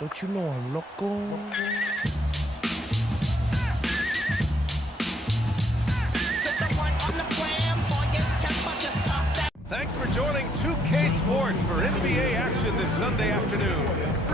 Don't you know I'm loco? Thanks for joining 2K Sports for NBA action this Sunday afternoon.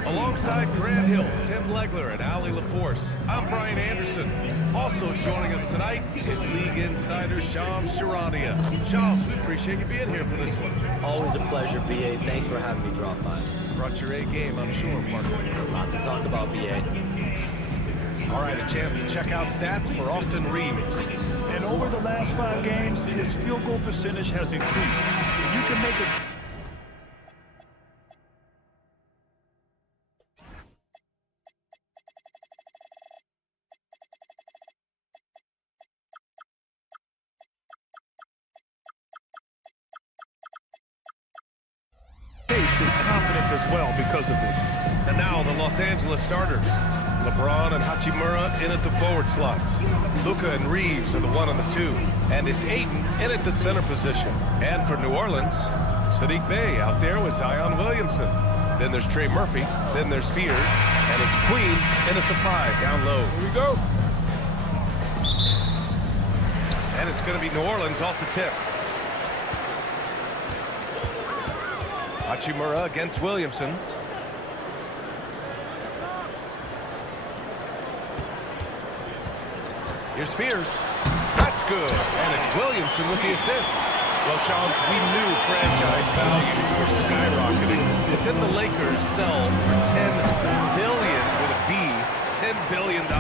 Alongside Grant Hill, Tim Legler, and Ali LaForce, I'm Brian Anderson. Also joining us tonight is League Insider Shams Charania. Shams, we appreciate you being here for this one. Always a pleasure, BA. Thanks for having me drop by. Brought your A game, I'm sure, partner. A lot to talk about, BA. All right, a chance to check out stats for Austin Reeves. And over the last 5 games, his field goal percentage has increased. You can make a... his confidence as well because of this. And now the Los Angeles starters. LeBron and Hachimura in at the forward slots. Luka and Reeves are the 1 and the 2. And it's Ayton in at the center position. And for New Orleans, Sadiq Bey out there with Zion Williamson. Then there's Trey Murphy. Then there's Fears. And it's Queen in at the 5 down low. Here we go. And it's going to be New Orleans off the tip. Hachimura against Williamson. Here's Fears. That's good. And it's Williamson with the assist. Well, Shams, we knew franchise values were skyrocketing. But then the Lakers sell for $10 billion with a B, $10 billion.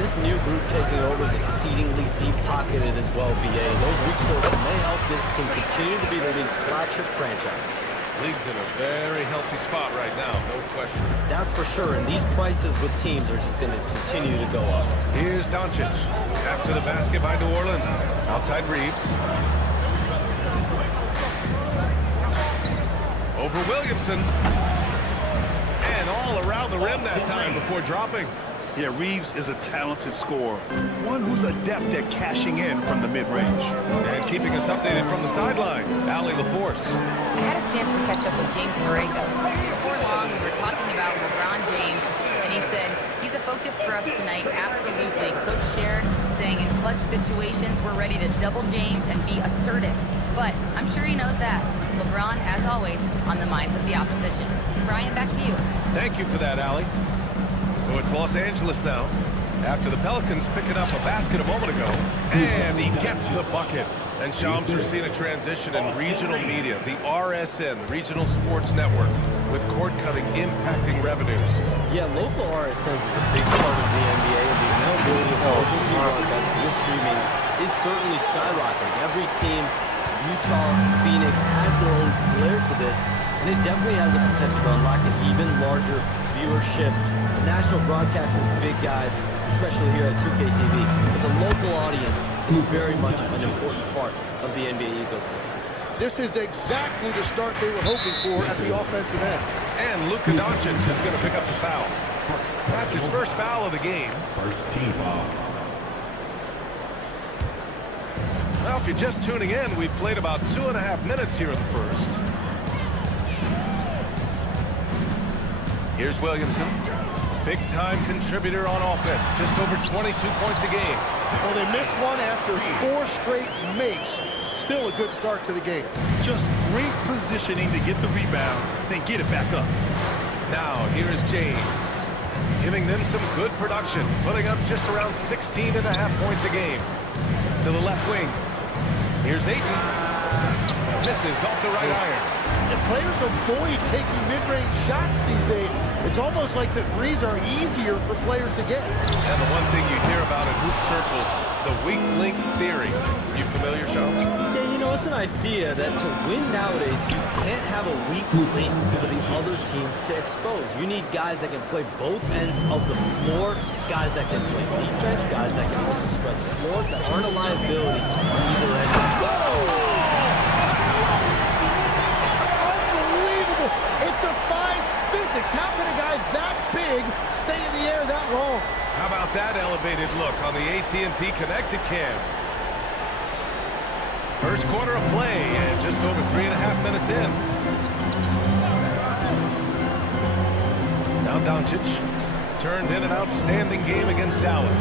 This new group taking over is exceedingly deep-pocketed as well, BA. Those resources may help this team continue to be the league's flagship franchise. League's in a very healthy spot right now, no question. That's for sure, and these prices with teams are just going to continue to go up. Here's Doncic. After the basket by New Orleans. Outside Reeves. Over Williamson. And all around the rim that time before dropping. Yeah, Reeves is a talented scorer. One who's adept at cashing in from the mid-range. And keeping us updated from the sideline, Ali LaForce. I had a chance to catch up with James Borrego. Before long, we were talking about LeBron James, and he said, he's a focus for us tonight, absolutely. Coach shared, saying in clutch situations, we're ready to double James and be assertive. But I'm sure he knows that. LeBron, as always, on the minds of the opposition. Brian, back to you. Thank you for that, Ali. So it's Los Angeles now. After the Pelicans picking up a basket a moment ago. And he gets the bucket. And Shams, we're seeing a transition in regional media. The RSN, the Regional Sports Network, with cord-cutting impacting revenues. Yeah, local RSNs is a big part of the NBA, and the availability of local broadcast via streaming is certainly skyrocketing. Every team, Utah, Phoenix, has their own flair to this, and it definitely has the potential to unlock an even larger viewership. The national broadcast is big, guys, especially here at 2K TV, but the local audience is very much an important part of the NBA ecosystem. This is exactly the start they were hoping for at the offensive end. And Luka Doncic is going to pick up the foul. That's his first foul of the game. First team foul. Well, if you're just tuning in, we've played about 2.5 minutes here in the first. Here's Williamson. Big-time contributor on offense. Just over 22 points a game. Well, they missed one after 4 straight makes. Still a good start to the game. Just great positioning to get the rebound, then get it back up. Now, here's James. Giving them some good production. Putting up just around 16.5 points a game. To the left wing. Here's Ayton. Misses off the right iron. And players avoid taking mid-range shots these days. It's almost like the threes are easier for players to get. And the one thing you hear about in hoop circles, the weak link theory. You familiar, Shams? Yeah, you know, it's an idea that to win nowadays, you can't have a weak link for the other team to expose. You need guys that can play both ends of the floor, guys that can play defense, guys that can also spread the floor, that aren't a liability on either end. Unbelievable! It defies physics. How can a guy that big stay in the air that long? How about that elevated look on the AT&T Connected Cam? First quarter of play and just over 3.5 minutes in. Now Doncic turned in an outstanding game against Dallas.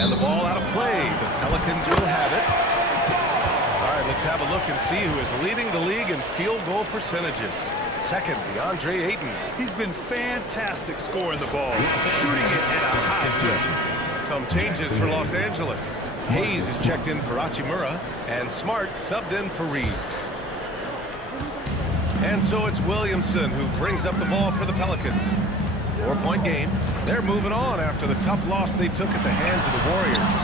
And the ball out of play. The Pelicans will have it. All right, let's have a look and see who is leading the league in field goal percentages. Second, DeAndre Ayton. He's been fantastic scoring the ball, shooting it at a high clip. Some changes for Los Angeles. Hayes is checked in for Hachimura, and Smart subbed in for Reeves. And so it's Williamson who brings up the ball for the Pelicans. 4-point game. They're moving on after the tough loss they took at the hands of the Warriors.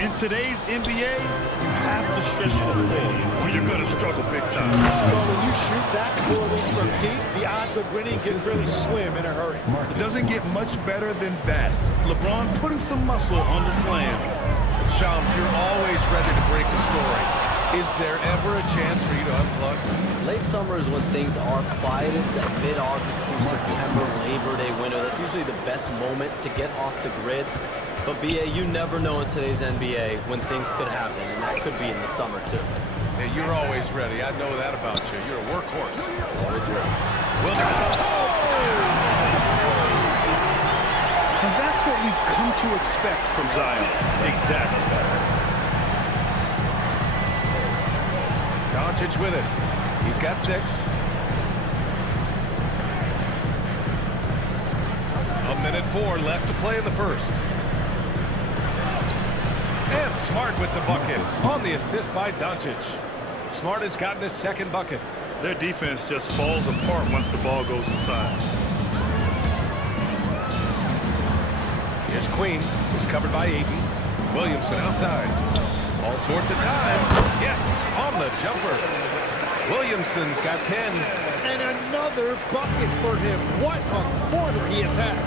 In today's NBA, you have to stretch the floor, or you're going to struggle big time. Well, when you shoot that poorly from deep, the odds of winning get really slim in a hurry. It doesn't get much better than that. LeBron putting some muscle on the slam. Shams, you're always ready to break a story. Is there ever a chance for you to unplug? Late summer is when things are quietest, that mid-August through September Labor Day window. That's usually the best moment to get off the grid. But BA, you never know in today's NBA when things could happen, and that could be in the summer too. Hey, you're always ready. I know that about you. You're a workhorse. Always ready. And that's what we've come to expect from Zion. Exactly. Doncic with it. He's got 6. A minute 4 left to play in the first. And Smart with the bucket on the assist by Doncic. Smart has gotten his second bucket. Their defense just falls apart once the ball goes inside. Here's Queen. Is covered by Ayton. Williamson outside. All sorts of time. Yes, on the jumper. Williamson's got 10. And another bucket for him. What a quarter he has had.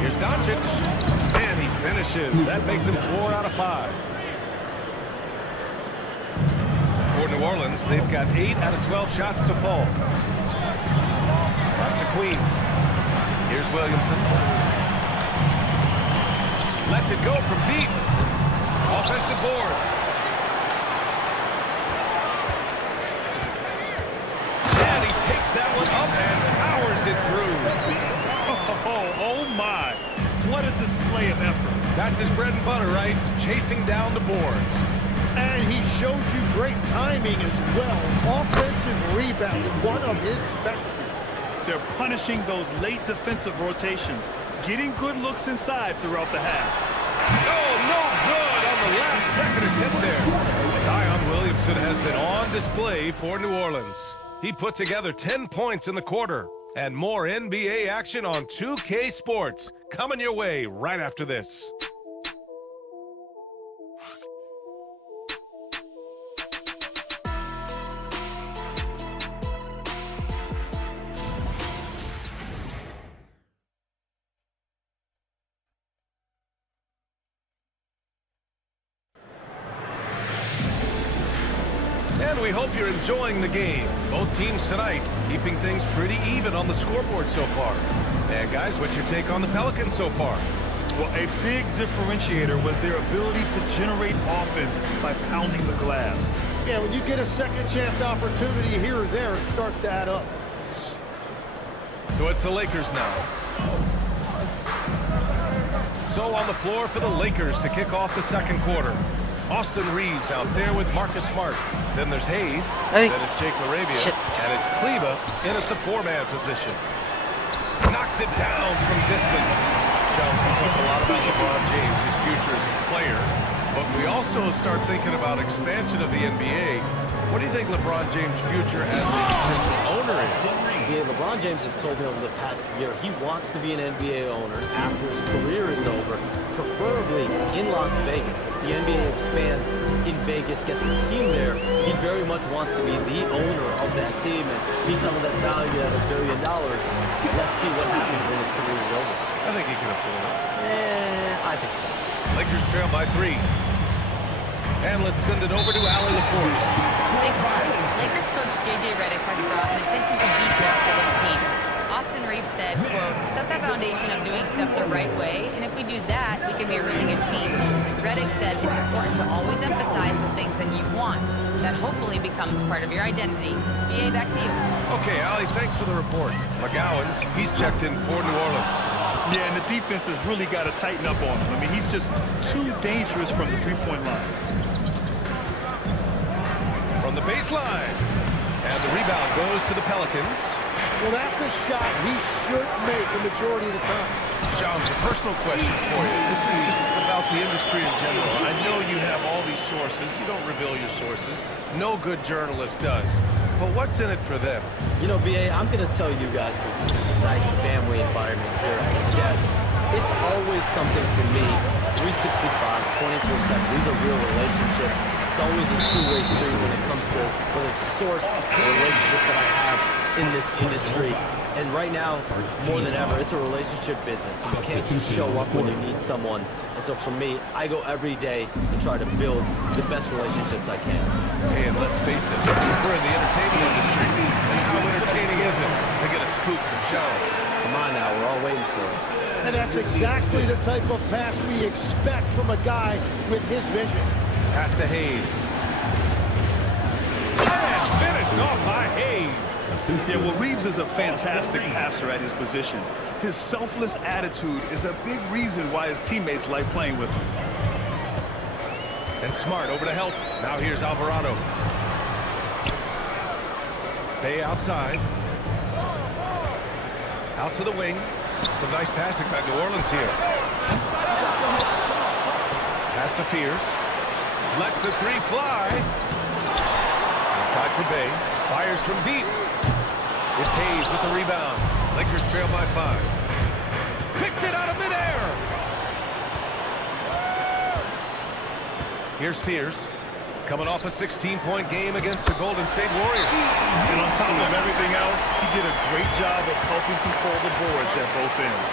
Here's Doncic. And he finishes. That makes him 4 out of 5. For New Orleans, they've got 8 out of 12 shots to fall. Pass to Queen. Here's Williamson. Lets it go from deep. Offensive board. And he takes that one up and powers it through. Oh my. What a display of effort. That's his bread and butter, right? Chasing down the boards. And he showed you great timing as well. Offensive rebounding, one of his specialties. They're punishing those late defensive rotations, getting good looks inside throughout the half. Oh, no good on the last second attempt there. Zion Williamson has been on display for New Orleans. He put together 10 points in the quarter. And more NBA action on 2K Sports coming your way right after this. And we hope you're enjoying the game. Both teams tonight keeping things pretty even on the scoreboard so far. And guys, what's your take on the Pelicans so far? Well, a big differentiator was their ability to generate offense by pounding the glass. Yeah, when you get a second chance opportunity here or there, it starts to add up. So it's the Lakers now. So on the floor for the Lakers to kick off the second quarter. Austin Reeves out there with Marcus Smart. Then there's Hayes. Hey. Then it's Jake LaRavia. Shit. And it's Kleba in at the 4-man position. Knocks it down from distance. Jones, we talk a lot about LeBron James, his future as a player. But we also start thinking about expansion of the NBA. What do you think LeBron James' future as a potential owner is? Yeah, LeBron James has told me over the past year he wants to be an NBA owner after his career is over, preferably in Las Vegas. If the NBA expands in Vegas, gets a team there, he very much wants to be the owner of that team and be someone that's valued at $1 billion. Let's see what happens when his career is over. I think he can afford it. I think so. Lakers trail by 3. And let's send it over to Allie LaForce. Thanks, Bob. Lakers coach J.J. Redick has brought an attention to detail to this team. Austin Reeves said, quote, set that foundation of doing stuff the right way, and if we do that, we can be a really good team. Redick said it's important to always emphasize the things that you want. that hopefully becomes part of your identity. BA, back to you. Okay, Ali, thanks for the report. McGowan's, he's checked in for New Orleans. Yeah, and the defense has really got to tighten up on him. I mean, he's just too dangerous from the three-point line. From the baseline. And the rebound goes to the Pelicans. Well, that's a shot he should make the majority of the time. Shams, a personal question for you. This is just about the industry in general. I know you have all these sources. You don't reveal your sources. No good journalist does. But what's in it for them? You know, BA, I'm going to tell you guys, because this is a nice family environment here at the desk. It's always something for me, 365, 24/7. These are real relationships. It's always a two-way street when it comes to whether it's a source, a relationship that I have in this industry. And right now, more than ever, it's a relationship business. You can't just show up when you need someone. And so for me, I go every day to try to build the best relationships I can. Hey, and let's face it, we're in the entertainment industry. And how entertaining is it to get a scoop from Shams? Come on now, we're all waiting for it. And that's exactly the type of pass we expect from a guy with his vision. Pass to Hayes. And finished off by Hayes. Yeah, well, Reeves is a fantastic passer at his position. His selfless attitude is a big reason why his teammates like playing with him. And Smart over to help. Now here's Alvarado. Bay outside. Out to the wing. Some nice passing by New Orleans here. Pass to Fears. Lets the three fly. Outside for Bay. Fires from deep. It's Hayes with the rebound. Lakers trail by 5. Picked it out of midair. Here's Fears. Coming off a 16-point game against the Golden State Warriors. And on top of everything else, he did a great job of helping control the boards at both ends.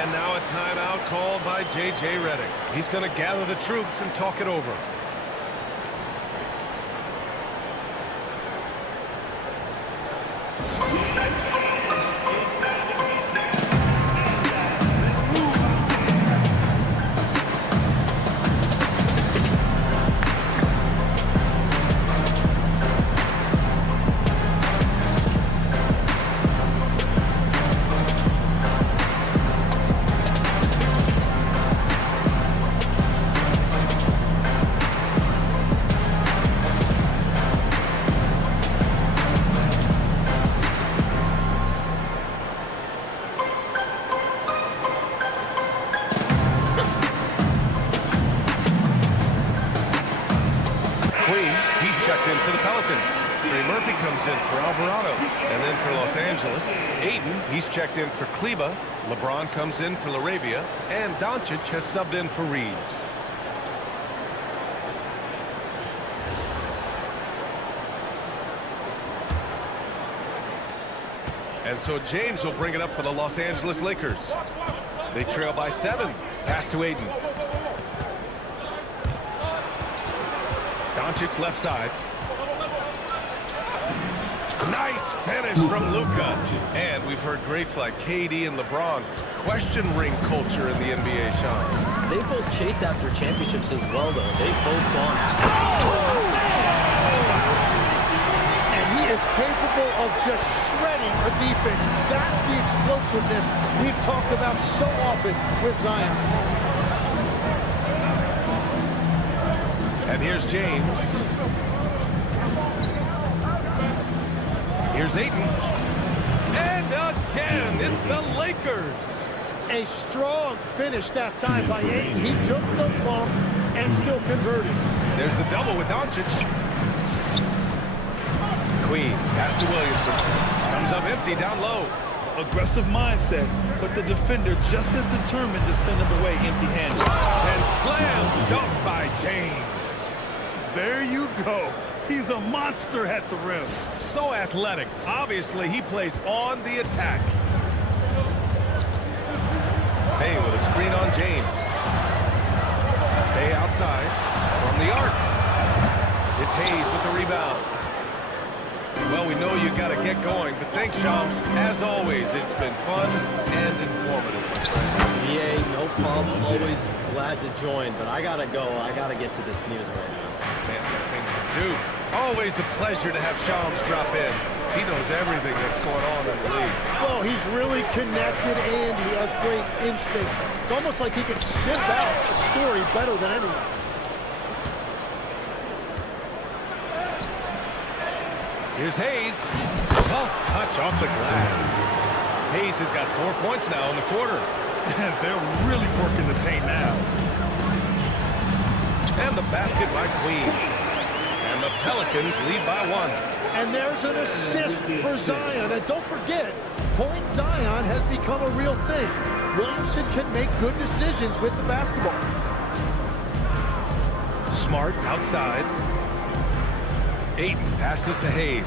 And now a timeout called by J.J. Redick. He's going to gather the troops and talk it over. For the Pelicans. Trey Murphy comes in for Alvarado. And then for Los Angeles, Ayton, he's checked in for Kleba. LeBron comes in for Laravia. And Doncic has subbed in for Reeves. And so James will bring it up for the Los Angeles Lakers. They trail by 7. Pass to Ayton. Doncic left side. Nice finish from Luka. And we've heard greats like KD and LeBron question ring culture in the NBA, Sean. They both chased after championships as well, though. They've both gone after. And he is capable of just shredding a defense. That's the explosiveness we've talked about so often with Zion. And here's James. Here's Ayton. And again, it's the Lakers. A strong finish that time by Ayton. He took the bump and still converted. There's the double with Doncic. Queen, pass to Williamson. Comes up empty, down low. Aggressive mindset, but the defender just as determined to send him away empty-handed. And slam dunk by James. There you go. He's a monster at the rim. So athletic. Obviously, he plays on the attack. Bay with a screen on James. Bay outside from the arc. It's Hayes with the rebound. Well, we know you got to get going, but thanks, Shams. As always, it's been fun and informative, my friend. BA, no problem. Always glad to join, but I got to go. I got to get to this news right now. Man's got things to do. Always a pleasure to have Shams drop in. He knows everything that's going on in the league. Well, he's really connected and he has great instincts. It's almost like he can sniff out a story better than anyone. Here's Hayes. Soft touch off the glass. Hayes has got 4 points now in the quarter. They're really working the paint now. And the basket by Queen. And the Pelicans lead by 1. And there's an assist for Zion. And don't forget, point Zion has become a real thing. Williamson can make good decisions with the basketball. Smart outside. Ayton passes to Hayes.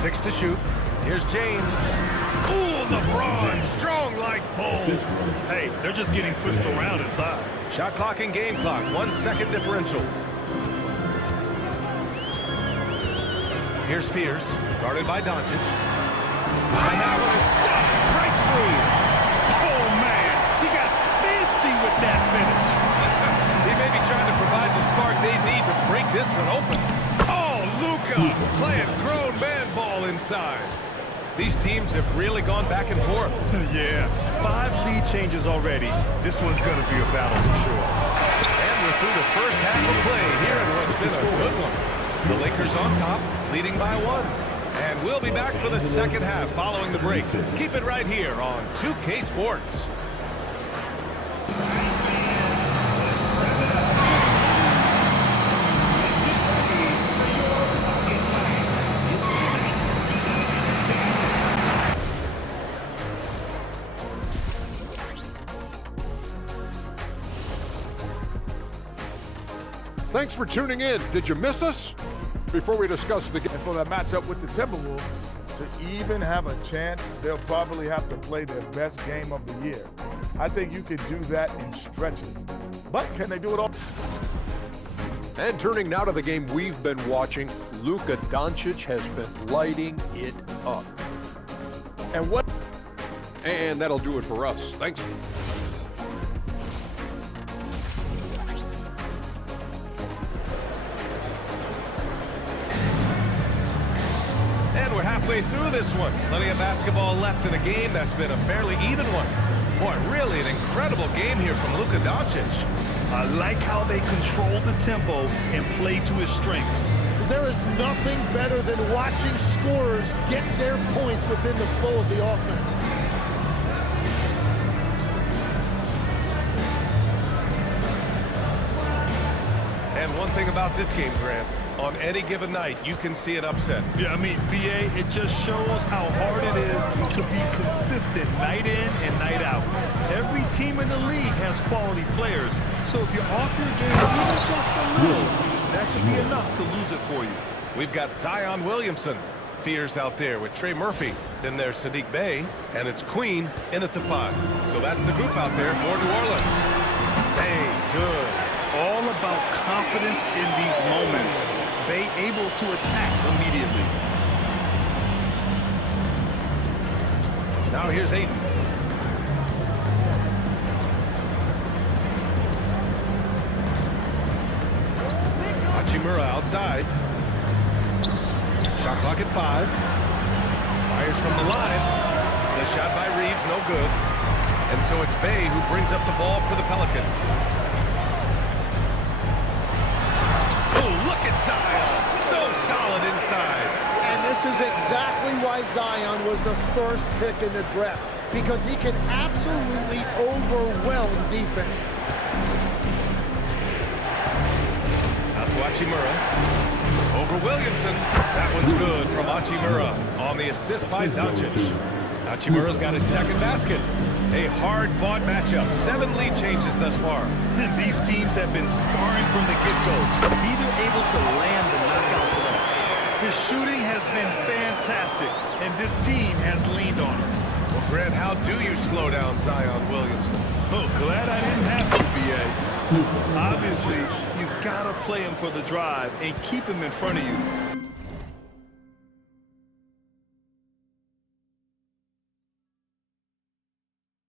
6 to shoot. Here's James. Ooh, LeBron, strong like bull. Hey, they're just getting pushed around inside. Shot clock and game clock, 1 second differential. Here's Spears, guarded by Doncic. And that one is stuffed right through. Oh, man, he got fancy with that finish. He may be trying to provide the spark they need to break this one open. Oh, Luka playing grown man ball inside. These teams have really gone back and forth. Yeah, 5 lead changes already. This one's going to be a battle for sure. And we're through the first half of play here in what's been a good one. The Lakers on top, leading by 1. And we'll be back for the second half following the break. Keep it right here on 2K Sports. Thanks for tuning in. Did you miss us? Before we discuss the game, And for that matchup with the Timberwolves, to even have a chance, they'll probably have to play their best game of the year. I think you can do that in stretches. But can they do it all? and turning now to the game we've been watching, Luka Doncic has been lighting it up. And that'll do it for us. Thanks. And we're halfway through this one. Plenty of basketball left in a game that's been a fairly even one. Boy, really an incredible game here from Luka Doncic. I like how they control the tempo and play to his strengths. There is nothing better than watching scorers get their points within the flow of the offense. And one thing about this game, Grant, on any given night, you can see an upset. Yeah, I mean, BA, it just shows how hard it is to be consistent night in and night out. Every team in the league has quality players, so if you're off your game even just a little, that could be enough to lose it for you. We've got Zion Williamson, Fears out there with Trey Murphy. Then there's Sadiq Bey, and it's Queen in at the 5. So that's the group out there for New Orleans. Hey, good. All about confidence in these moments. They able to attack immediately. Now here's Ayton. Hachimura outside. Shot clock at 5. Fires from the line. The shot by Reeves, no good. And so it's Bey who brings up the ball for the Pelicans. Oh, look at Zion. So solid inside. And this is exactly why Zion was the first pick in the draft, because he can absolutely overwhelm defenses. Out to Hachimura. Over Williamson. That one's good from Hachimura on the assist by Doncic. Hachimura's got his second basket. A hard-fought matchup. 7 lead changes thus far. These teams have been sparring from the get-go, neither able to land the knockout play. His shooting has been fantastic, and this team has leaned on him. Well, Grant, how do you slow down Zion Williamson? Oh, glad I didn't have to, BA. Obviously, you've got to play him for the drive and keep him in front of you.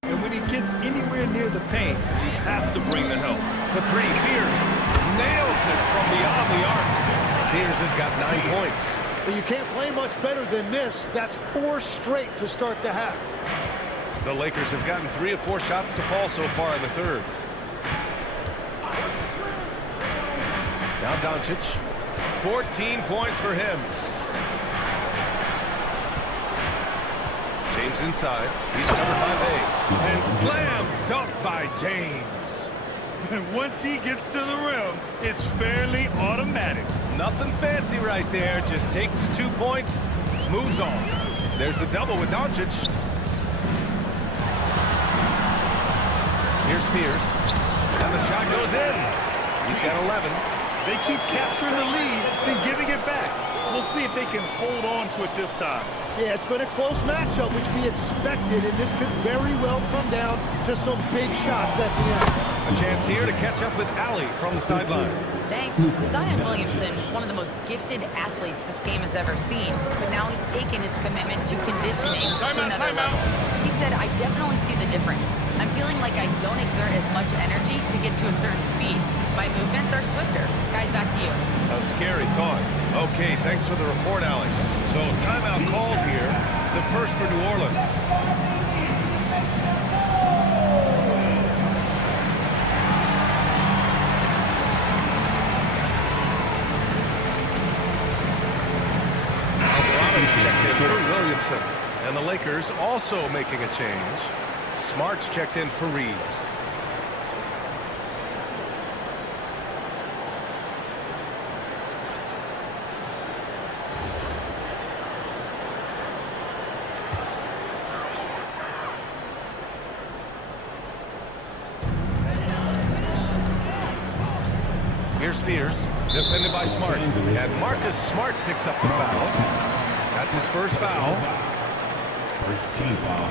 And when he gets anywhere near the paint, you have to bring the help. For 3, Fears. nails it from beyond the arc. Fears has got 9 points. Well, you can't play much better than this. That's 4 straight to start the half. The Lakers have gotten 3 of 4 shots to fall so far in the third. Now Doncic, 14 points for him. James inside, he's covered by Bay, and slam dunk by James. And once he gets to the rim, it's fairly automatic. Nothing fancy right there, just takes his 2 points, moves on. There's the double with Doncic. Here's Fears, and the shot goes in. He's got 11. They keep capturing the lead, then giving it back. We'll see if they can hold on to it this time. Yeah, it's been a close matchup, which we expected, and this could very well come down to some big shots at the end. A chance here to catch up with Allie from the sideline. Thanks. Zion Williamson is one of the most gifted athletes this game has ever seen, but now he's taken his commitment to conditioning to another level. He said, I definitely see the difference. I'm feeling like I don't exert as much energy to get to a certain speed. My movements are swifter. Guys, back to you. A scary thought. Okay, thanks for the report, Allie. So timeout called here, the first for New Orleans. Checked in for Williamson, and the Lakers also making a change. Smart's checked in for Reeves. Here's Fears, defended by Smart, and Marcus Smart picks up the foul. That's his first foul. First team foul.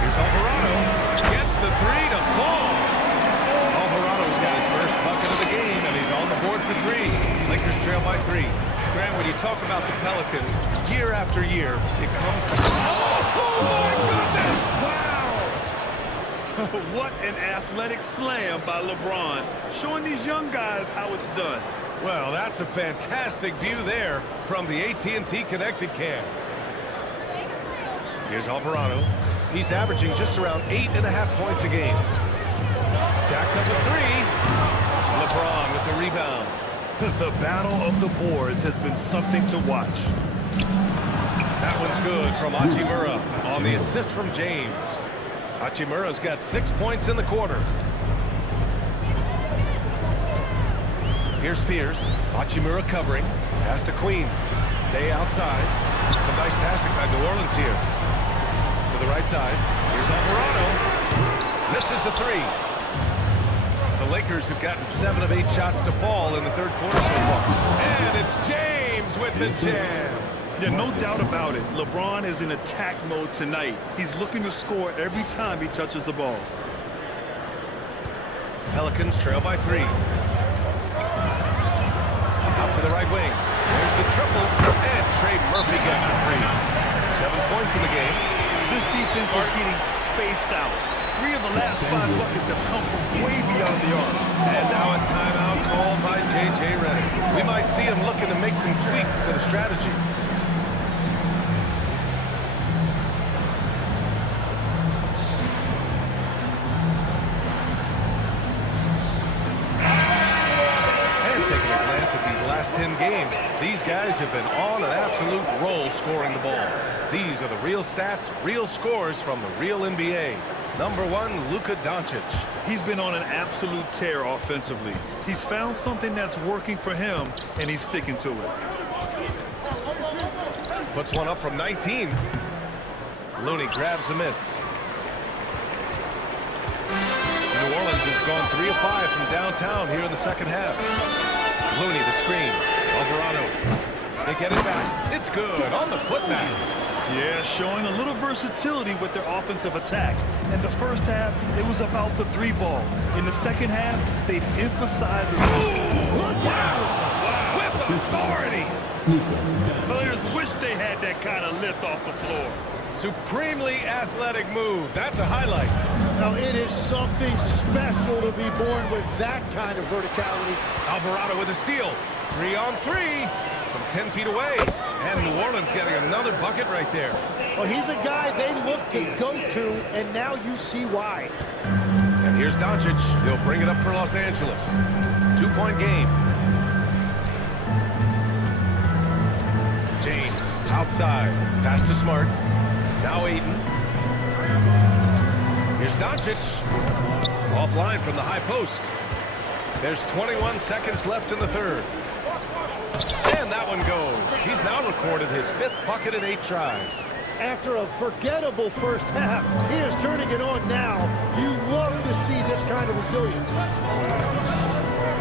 Here's Alvarado. Gets the 3 to fall. Alvarado's got his first bucket of the game, and he's on the board for 3. Lakers trail by 3. Grant, when you talk about the Pelicans, year after year, it comes... Oh my goodness! Wow! What an athletic slam by LeBron, showing these young guys how it's done. Well, that's a fantastic view there from the AT&T connected cam. Here's Alvarado. He's averaging just around 8.5 points a game. Jacks up with 3. LeBron with the rebound. The battle of the boards has been something to watch. That one's good from Hachimura on the assist from James. Hachimura's got 6 points in the quarter. Here's Fears. Hachimura covering. Pass to Queen. Day outside. Some nice passing by New Orleans here. To the right side. Here's Alvarado. Misses the 3. The Lakers have gotten 7 of 8 shots to fall in the third quarter so far. And it's James with the jam. Yeah, no doubt about it. LeBron is in attack mode tonight. He's looking to score every time he touches the ball. Pelicans trail by 3. Out to the right wing. There's the triple, and Trey Murphy gets the 3. 7 points in the game. This defense is getting spaced out. 3 of the last 5 buckets have come from way beyond the arc. And now a timeout called by J.J. Redick. We might see him looking to make some tweaks to the strategy. Taking a glance at these last 10 games, these guys have been on an absolute roll scoring the ball. These are the real stats, real scores from the real NBA. Number 1, Luka Doncic. He's been on an absolute tear offensively. He's found something that's working for him, and he's sticking to it. Puts one up from 19. Looney grabs the miss. New Orleans has gone 3 of 5 from downtown here in the second half. Looney the screen. Alvarado. They get it back. It's good on the putback. Yeah, showing a little versatility with their offensive attack. In the first half, it was about the 3 ball. In the second half, they've emphasized it. Wow. With authority. Players wish they had that kind of lift off the floor. Supremely athletic move. That's a highlight. Now, it is something special to be born with that kind of verticality. Alvarado with a steal. 3-on-3 from 10 feet away. And New Orleans getting another bucket right there. Well, he's a guy they look to go to, and now you see why. And here's Doncic. He'll bring it up for Los Angeles. 2-point game. James outside. Pass to Smart. Now Ayton. Here's Doncic. Offline from the high post. There's 21 seconds left in the third. And that one goes. He's now recorded his 5th bucket in 8 tries. After a forgettable first half, he is turning it on now. You love to see this kind of resilience.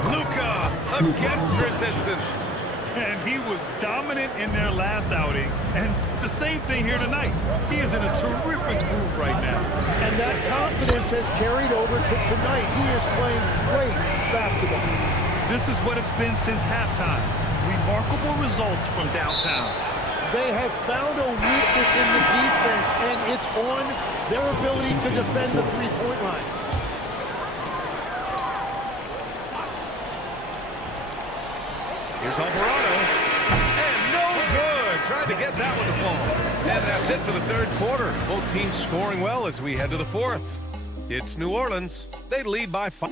Luka against resistance. And he was dominant in their last outing. And the same thing here tonight. He is in a terrific groove right now. And that confidence has carried over to tonight. He is playing great basketball. This is what it's been since halftime. Remarkable results from downtown. They have found a weakness in the defense, and it's on their ability to defend the three-point line. Here's Alvarado. And no good. Tried to get that one to fall. And that's it for the third quarter. Both teams scoring well as we head to the fourth. It's New Orleans. They lead by 5.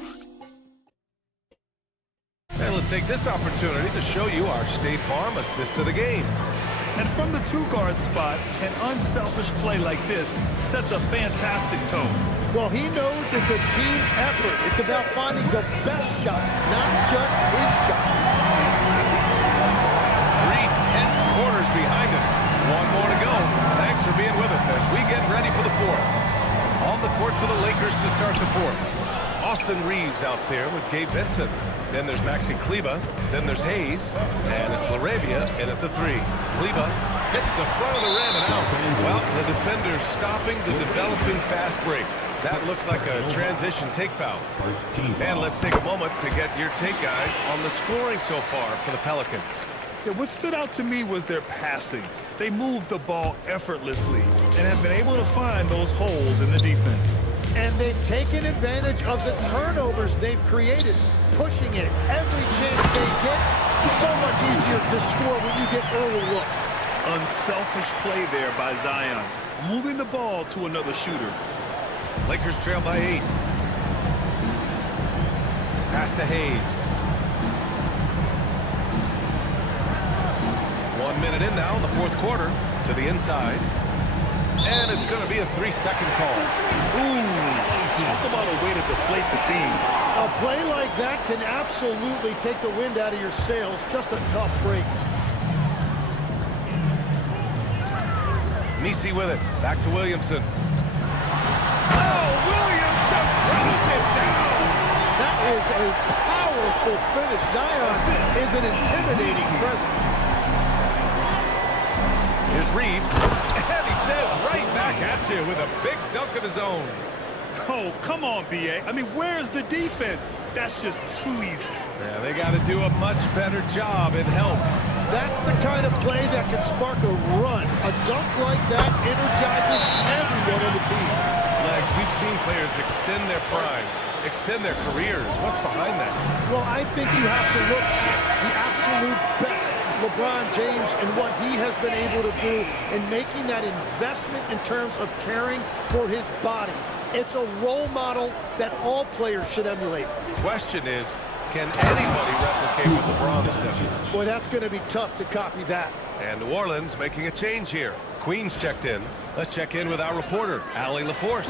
And let's take this opportunity to show you our State Farm assist of the game. And from the 2-guard spot, an unselfish play like this sets a fantastic tone. Well, he knows it's a team effort. It's about finding the best shot, not just his shot. 3 tense quarters behind us. One more to go. Thanks for being with us as we get ready for the fourth. On the court for the Lakers to start the fourth. Austin Reeves out there with Gabe Vincent. Then there's Maxi Kleba. Then there's Hayes. And it's LaRavia in at the 3. Kleba hits the front of the rim and out. Well, the defender's stopping the developing fast break. That looks like a transition take foul. And let's take a moment to get your take, guys, on the scoring so far for the Pelicans. Yeah, what stood out to me was their passing. They moved the ball effortlessly and have been able to find those holes in the defense. And they've taken advantage of the turnovers they've created, pushing it every chance they get. So much easier to score when you get early looks. Unselfish play there by Zion, moving the ball to another shooter. Lakers trail by 8. Pass to Hayes. 1 minute in now in the fourth quarter to the inside. And it's going to be a 3-second call. Ooh, talk about a way to deflate the team. A play like that can absolutely take the wind out of your sails. Just a tough break. Nisi with it. Back to Williamson. Oh, Williamson throws it down. That is a powerful finish. Zion is an intimidating presence. Here's Reeves. And he says right back at you with a big dunk of his own. Oh, come on, B.A. I mean, where's the defense? That's just too easy. Yeah, they got to do a much better job in help. That's the kind of play that can spark a run. A dunk like that energizes everyone on the team. Legs, we've seen players extend their primes, extend their careers. What's behind that? Well, I think you have to look at the absolute best LeBron James and what he has been able to do in making that investment in terms of caring for his body. It's a role model that all players should emulate. Question is, can anybody replicate what LeBron has done? Boy, that's going to be tough to copy that. And New Orleans making a change here. Queens checked in. Let's check in with our reporter, Allie LaForce.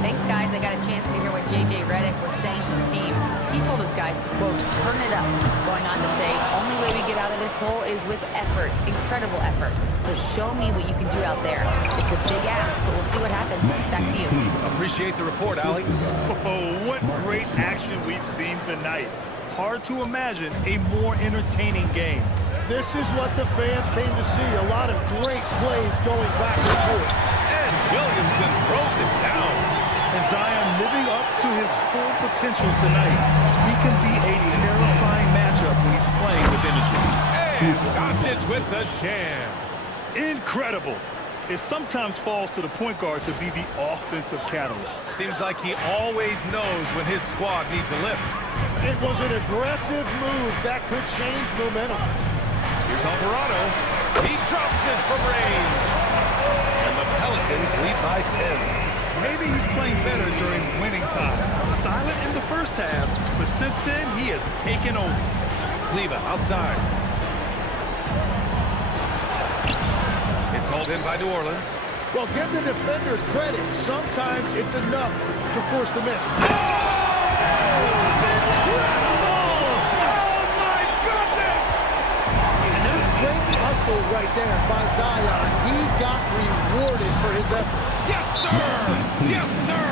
Thanks, guys. I got a chance to hear what J.J. Redick was saying to the team. He told his guys to, quote, turn it up, going on to say, only way we get out of this hole is with effort, incredible effort. So show me what you can do out there. It's a big ask, but we'll see what happens. Back to you. Appreciate the report, Allie. Oh, what great action we've seen tonight. Hard to imagine a more entertaining game. This is what the fans came to see. A lot of great plays going back and forth. And Williamson throws it down. And Zion living up to his full potential tonight. He can be a terrifying matchup when he's playing with energy. And Doncic with the jam. Incredible. it sometimes falls to the point guard to be the offensive catalyst. Seems like he always knows when his squad needs a lift. It was an aggressive move that could change momentum. Here's Alvarado. He drops it from range. And the Pelicans lead by 10. Maybe he's playing better during winning time. Silent in the first half, but since then, he has taken over. Kleber outside. It's hauled in by New Orleans. Well, give the defender credit. Sometimes it's enough to force the miss. Oh, my goodness! And that's great hustle right there by Zion. He got rewarded for his effort. Yes, sir! Yes, sir!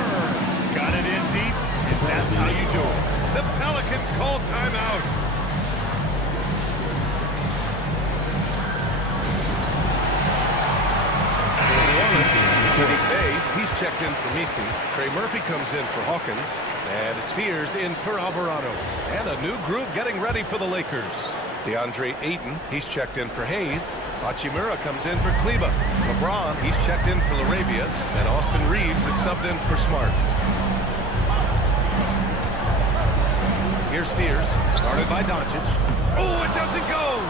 Got it in deep, and that's how you do it. The Pelicans call timeout. He's checked in for Misi. Trey Murphy comes in for Hawkins. And it's Fears in for Alvarado. And a new group getting ready for the Lakers. DeAndre Ayton, he's checked in for Hayes. Hachimura comes in for Kleber. LeBron, he's checked in for Larabia. And Austin Reeves is subbed in for Smart. Here's Fears, started by Doncic. Oh, it doesn't go!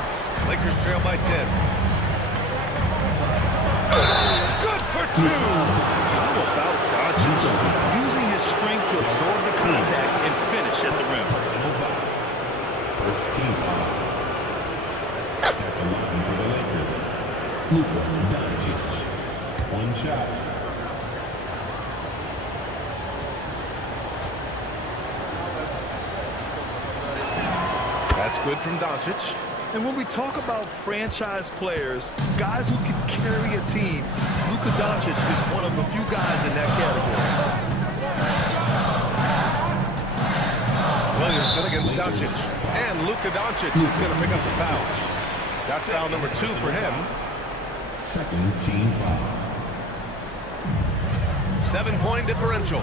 Lakers trail by 10. Good for 2! How about Doncic using his strength to absorb the contact and finish at the rim? First team foul. At the line for the Lakers, Luka Doncic. One shot. That's good from Doncic. And when we talk about franchise players, guys who can carry a team, Luka Doncic is one of the few guys in that category. Williamson against Doncic. And Luka Doncic is going to pick up the foul. That's foul number 2 for him. Second team foul. 7-point differential.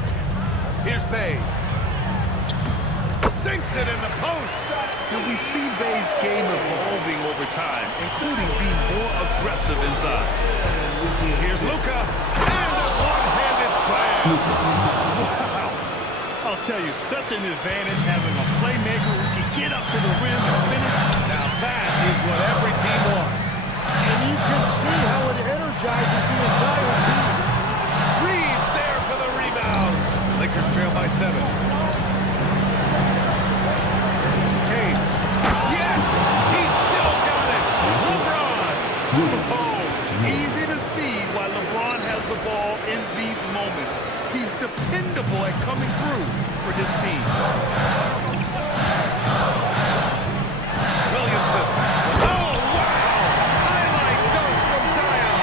Here's Bay. Sinks it in the post. And we see Bay's game evolving over time, including being more aggressive inside. Here's Luka. And a one-handed slam. Wow. I'll tell you, such an advantage having a playmaker who can get up to the rim and finish. Now that is what every team wants. And you can see how it energizes the entire team. Reeves there for the rebound. Lakers trail by 7. James. Yes! He's still got it. LeBron. Oh, easy to see why LeBron has the ball in these moments. He's dependable at coming through for his team. Williamson. Oh, wow! Highlight dunk from Zion.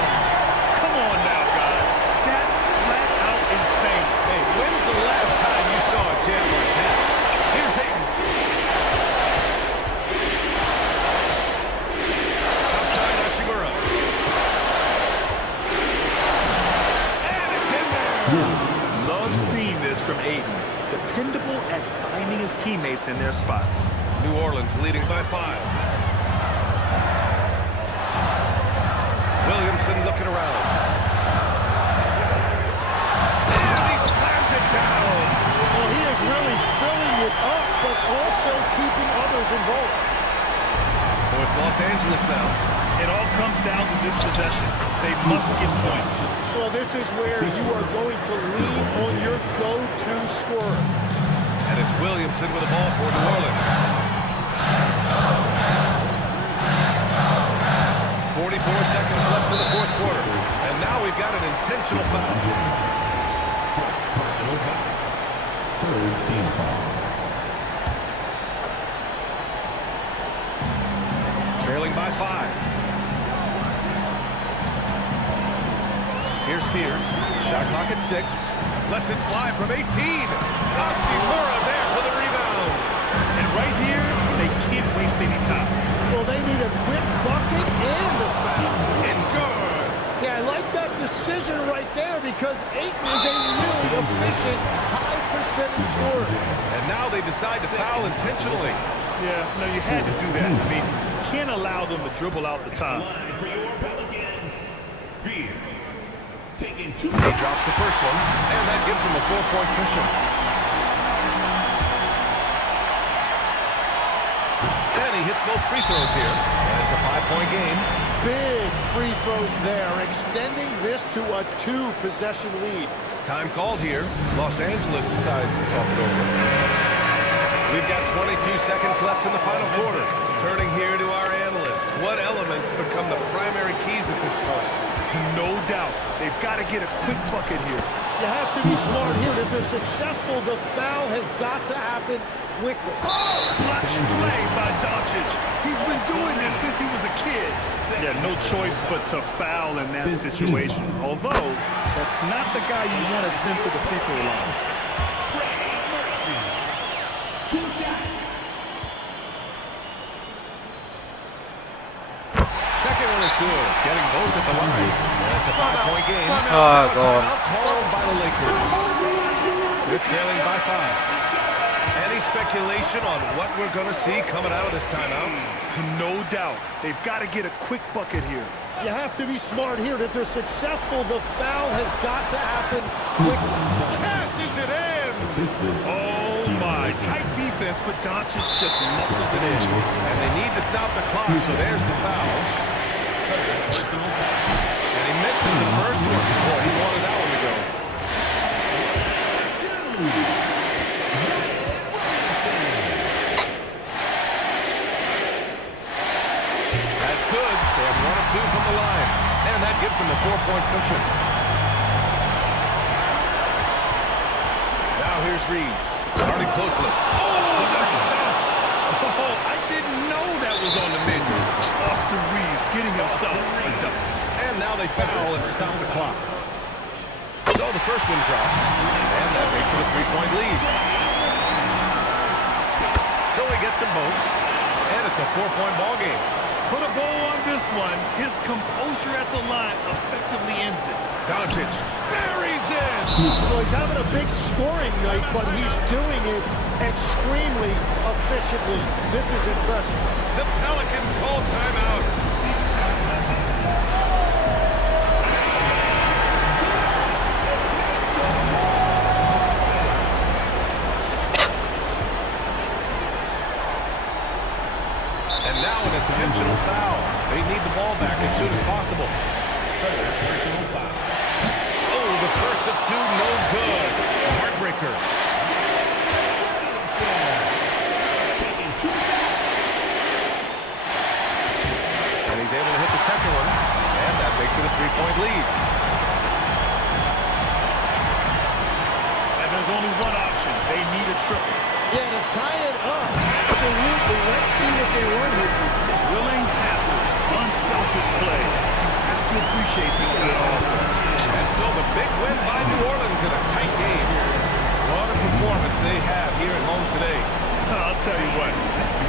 Come on now, guys. That's flat out insane. Hey, when's the last time you saw a jam like that? Here's Ayton. Outside Hachimura. And it's in there. Love seeing this from Ayton. Dependable at finding his teammates in their spots. New Orleans leading by 5. Williamson looking around. And he slams it down. Well, he is really filling it up, but also keeping others involved. Oh, it's Los Angeles now. It all comes down to this possession. They must get points. Well, this is where you are going to lean on your go-to scorer. And it's Williamson with the ball for New Orleans. 44 seconds left in the fourth quarter. And now we've got an intentional foul. Personal foul. Third team foul. Trailing by 5. Here's Fears. Shot clock at 6. Lets it fly from 18. Hachimura there for the rebound. And right here, they can't waste any time. Well, they need a quick bucket and a foul. It's good. Yeah, I like that decision right there because Ayton is a really efficient, high-percentage scorer. And now they decide to foul intentionally. Yeah, no, you had to do that. I mean, you can't allow them to dribble out the time. Line for your Pelicans, Fears. He drops the first one, and that gives him a 4-point cushion. And he hits both free throws here, and it's a 5-point game. Big free throws there, extending this to a 2-possession lead. Time called here. Los Angeles decides to talk it over. We've got 22 seconds left in the final quarter. Turning here to our analyst. What elements become the primary keys at this point? No doubt. They've got to get a quick bucket here. You have to be smart here. If they're successful, the foul has got to happen quickly. Clutch play by Doncic. He's been doing this since he was a kid. Yeah, no choice but to foul in that situation. Although, that's not the guy you want to send to the free throw line. Second one is good. Getting both at the line. And it's a 5-point game. Oh, God. Called by the Lakers. They're trailing by 5. Any speculation on what we're going to see coming out of this timeout? No doubt. They've got to get a quick bucket here. You have to be smart here. If they're successful, the foul has got to happen quickly. Cashes it in. Oh, my. Tight defense, but Doncic just muscles it in. And they need to stop the clock, so there's the foul. And he misses the first one. Boy, he wanted that one to go. That's good. They have 1 of 2 from the line. And that gives them a 4-point cushion. Now here's Reeves. Starting closely. Oh, I didn't know that was on the menu. Austin Reeves getting himself a dunk. And now they foul and stop the clock. So the first one drops. And that makes it a 3-point lead. So he gets them both. And it's a 4-point ball game. Put a bow on this one. His composure at the line effectively ends it. Doncic buries it. Well, he's having a big scoring night, but he's doing it extremely efficiently. This is impressive. The Pelicans call timeout. And now an intentional foul. They need the ball back as soon as possible. Oh, the first of 2, no good. A heartbreaker. And he's able to hit the second one. And that makes it a 3-point lead. And there's only one option. They need a triple. Yeah, to tie it up. Absolutely. Let's see what they want here. Willing passers, unselfish play. Have to appreciate this good offense. And so the big win by New Orleans in a tight game. What a performance they have here at home today. I'll tell you what,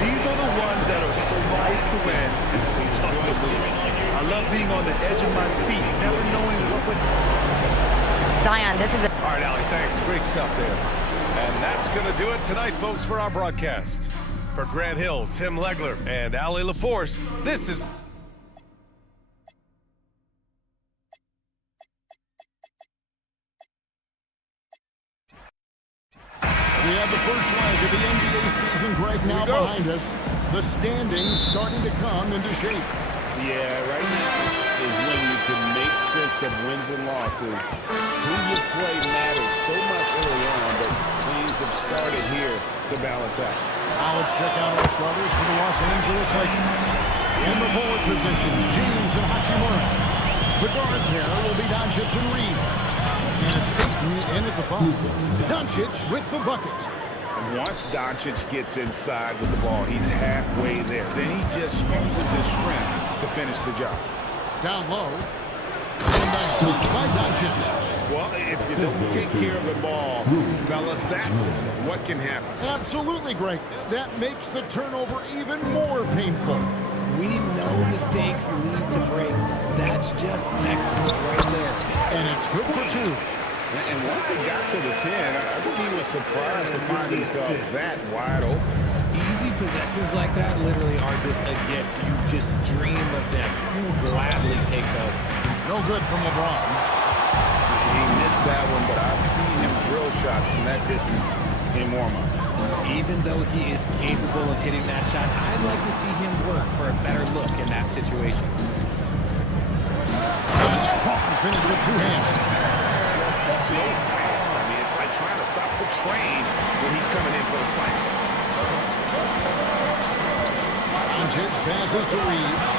these are the ones that are so nice to win and so tough to lose. I love being on the edge of my seat, never knowing what would... Zion, this is a... All right, Allie, thanks. Great stuff there. And that's going to do it tonight, folks, for our broadcast. For Grant Hill, Tim Legler, and Allie LaForce, this is... We have the first leg of the NBA season right now behind us. The standings starting to come into shape. Yeah, right now is when you can make sense of wins and losses. Who you play matters so much early on, but things have started here to balance out. Now let's check out our starters for the Los Angeles Lakers. In the forward positions, James and Hachimura. The guard pair will be Doncic and Reeves. And it's Ayton in at the 5. Doncic with the bucket. Once Doncic gets inside with the ball, he's halfway there. Then he just uses his strength to finish the job. Down low. And back by Doncic. Well, if you don't take care of the ball, fellas, that's what can happen. Absolutely, Greg. That makes the turnover even more painful. We know mistakes lead to breaks. That's just textbook right there. And it's good for 2. And once he got to the 10, I think he was surprised to find himself that wide open. Easy possessions like that literally are just a gift. You just dream of them. You gladly take those. No good from LeBron. missed that one, but I've seen him drill shots from that distance in warm-up. Even though he is capable of hitting that shot, I'd like to see him work for a better look in that situation. A strong finish with two hands. Just so fast. I mean, it's like trying to stop the train when he's coming in for the slam. Doncic passes to Reeves.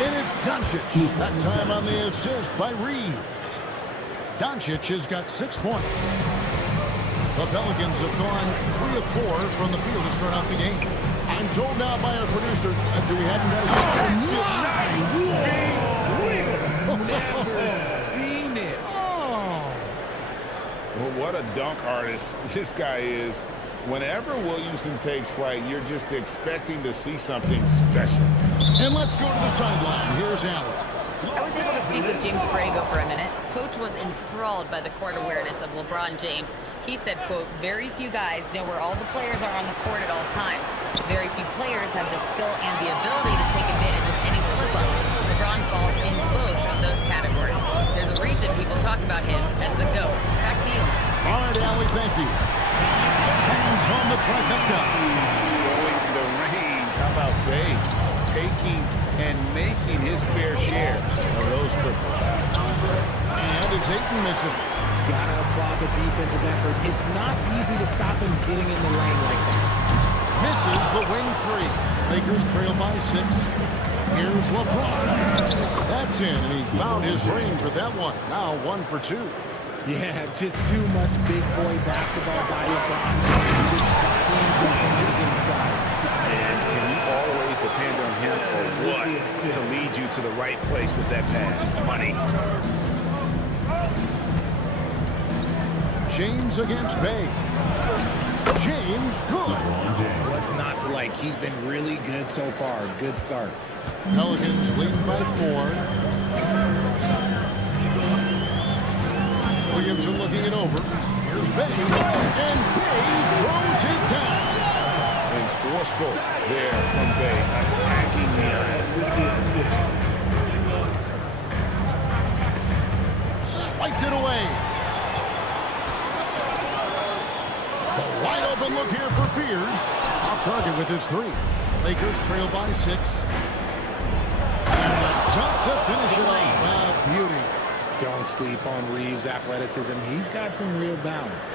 And it's Doncic. That time on the assist by Reeves. Doncic has got 6 points. The Pelicans have gone 3 of 4 from the field to start out the game. I'm told now by our producer, do we have Never seen it. Oh. Well, what a dunk artist this guy is. Whenever Williamson takes flight, you're just expecting to see something special. And let's go to the sideline. Here's Allen. I was able to speak with James Borrego for a minute. Coach was enthralled by the court awareness of LeBron James. He said, quote, very few guys know where all the players are on the court at all times. Very few players have the skill and the ability to take advantage of any slip-up. LeBron falls in both of those categories. There's a reason people talk about him as the GOAT. Back to you. All right, Allie, thank you. Hands on the trifecta. Showing the range. How about Bay taking and making his fair share of those triples? And it's Ayton missing. Gotta applaud the defensive effort. It's not easy to stop him getting in the lane like that. Misses the wing three. Lakers trail by 6. Here's LeBron. That's in, and he found his range with that one. Now 1 for 2. Yeah, just too much big boy basketball by LeBron. Just bodying defenders inside. And can you always depend on him or what to lead you to the right place with that pass? Money. James against Bay. James, good. What's not to like? He's been really good so far. Good start. Pelicans leading by 4. Williamson looking it over. Here's Bay. And Bay throws it down. And forceful there from Bay, attacking the iron. Swiped it away. A wide open look here for Fears. Off target with his 3. Lakers trail by 6. And the jump to finish it off. Beauty. Don't sleep on Reeves' athleticism. He's got some real balance.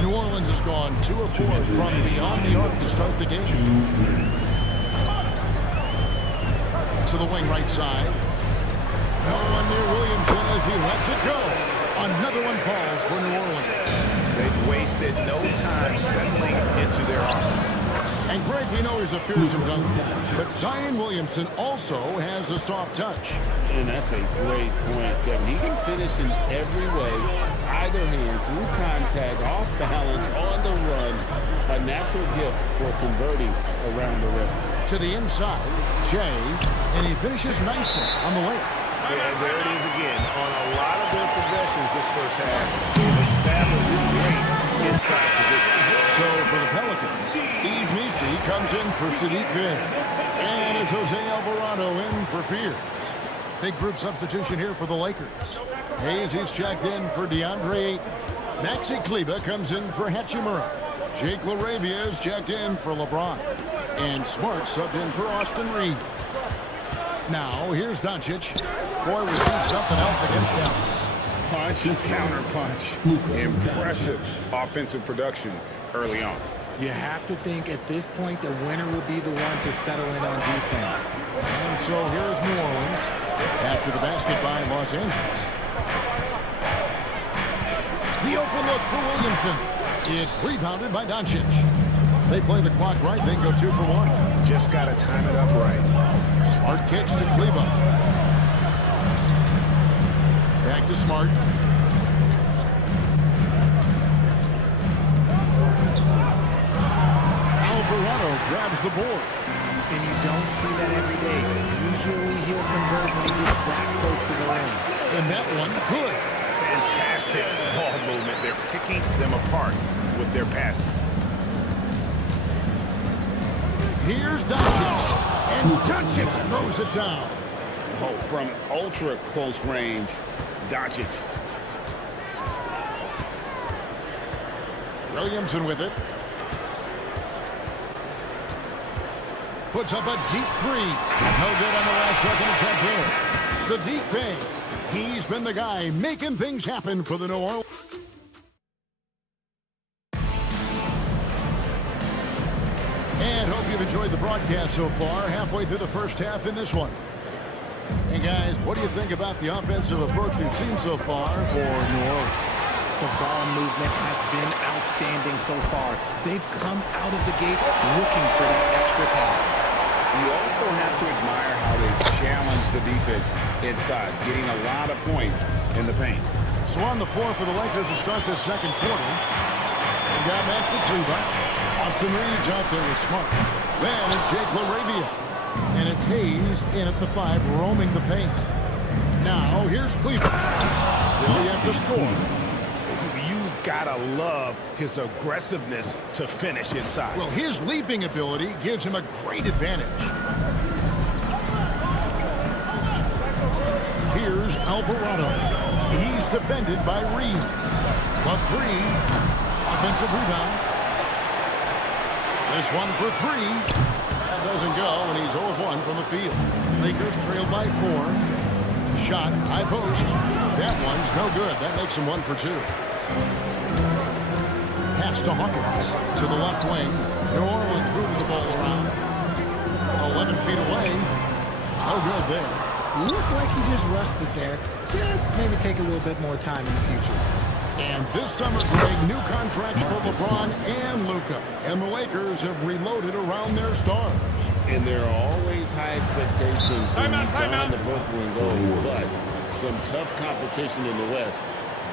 New Orleans has gone 2 of 4 from beyond the arc to start the game. To the wing right side. No one near Williamson as he lets it go. Another one falls for New Orleans. They've wasted no time settling into their offense. And Greg, we know he's a fearsome dunker, but Zion Williamson also has a soft touch. And that's a great point, Kevin. He can finish in every way, either hand, through contact, off balance, on the run. A natural gift for converting around the rim. To the inside, Jay, and he finishes nicely on the layup. And there it is again. On a lot of their possessions this first half, they've established great inside position. So for the Pelicans, Steve Messi comes in for Sadiq Bey. And it's Jose Alvarado in for Fears. Big group substitution here for the Lakers. Hayes is checked in for DeAndre Ayton. Maxi Kleber comes in for Hachimura. Jake LaRavia is checked in for LeBron. And Smart subbed in for Austin Reeves. Now, here's Doncic. Boy, we see something else against Dallas. Punch and counter punch. Impressive offensive production early on. You have to think at this point the winner will be the one to settle in on defense. And so here's New Orleans after the basket by Los Angeles. The open look for Williamson. It's rebounded by Doncic. They play the clock right, then go 2 for 1. Just got to time it up right. Smart kicks to Kleber. Back to Smart. Alvarado grabs the board. And you don't see that every day. Usually he'll convert when he gets that close to the rim. And that one, good. Fantastic ball movement. They're picking them apart with their passing. Here's Doncic. And Doncic throws it down. Oh, from ultra close range, Doncic. Williamson with it. Puts up a deep three. No good on the last second attempt there. Sadiq Bey. He's been the guy making things happen for the New Orleans. And hope you've enjoyed the broadcast so far. Halfway through the first half in this one. Hey guys, what do you think about the offensive approach we've seen so far for New Orleans? The ball movement has been outstanding so far. They've come out of the gate looking for that extra pass. You also have to admire how they challenge the defense inside, getting a lot of points in the paint. So on the floor for the Lakers to start this second quarter. They've got Max Kleba. Austin Reeves out there with Smart. Then it's Jake LaRavia. And it's Hayes in at the 5, roaming the paint. Now here's Kleba. Still yet to score. You've got to love his aggressiveness to finish inside. Well, his leaping ability gives him a great advantage. Here's Alvarado. He's defended by Reed. The 3. Offensive rebound. This one for 3. That doesn't go, and he's 0 of 1 from the field. Lakers trail by 4. Shot, high post. That one's no good. That makes him 1 for 2. Pass to Hawkins to the left wing. New Orleans moving the ball around. 11 feet away. No good there. Looked like he just rushed it there. Just maybe take a little bit more time in the future. And this summer, Greg, new contracts for LeBron and Luka. And the Lakers have reloaded around their stars. And there are always high expectations when you don the purple and gold, but some tough competition in the West.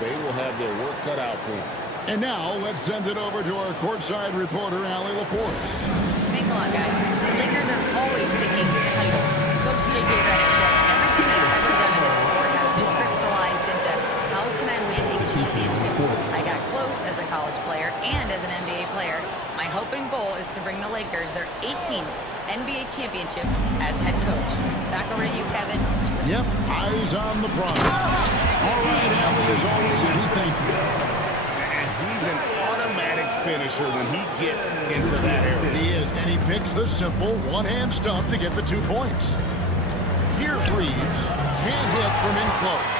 They will have their work cut out for them. And now, let's send it over to our courtside reporter, Allie LaForce. Thanks a lot, guys. The Lakers are always thinking title. Coach J.J. Redick said, everything I've ever done in this sport has been crystallized into how can I win a championship. I got close as a college player and as an NBA player. My hope and goal is to bring the Lakers their 18th NBA championship as head coach. Back over to you, Kevin. Yep, eyes on the prize. All right, Allie, as always, we thank you. He's an automatic finisher when he gets into that area. He is, and he picks the simple one-hand stuff to get the 2 points. Here's Reeves. Can't hit from in close.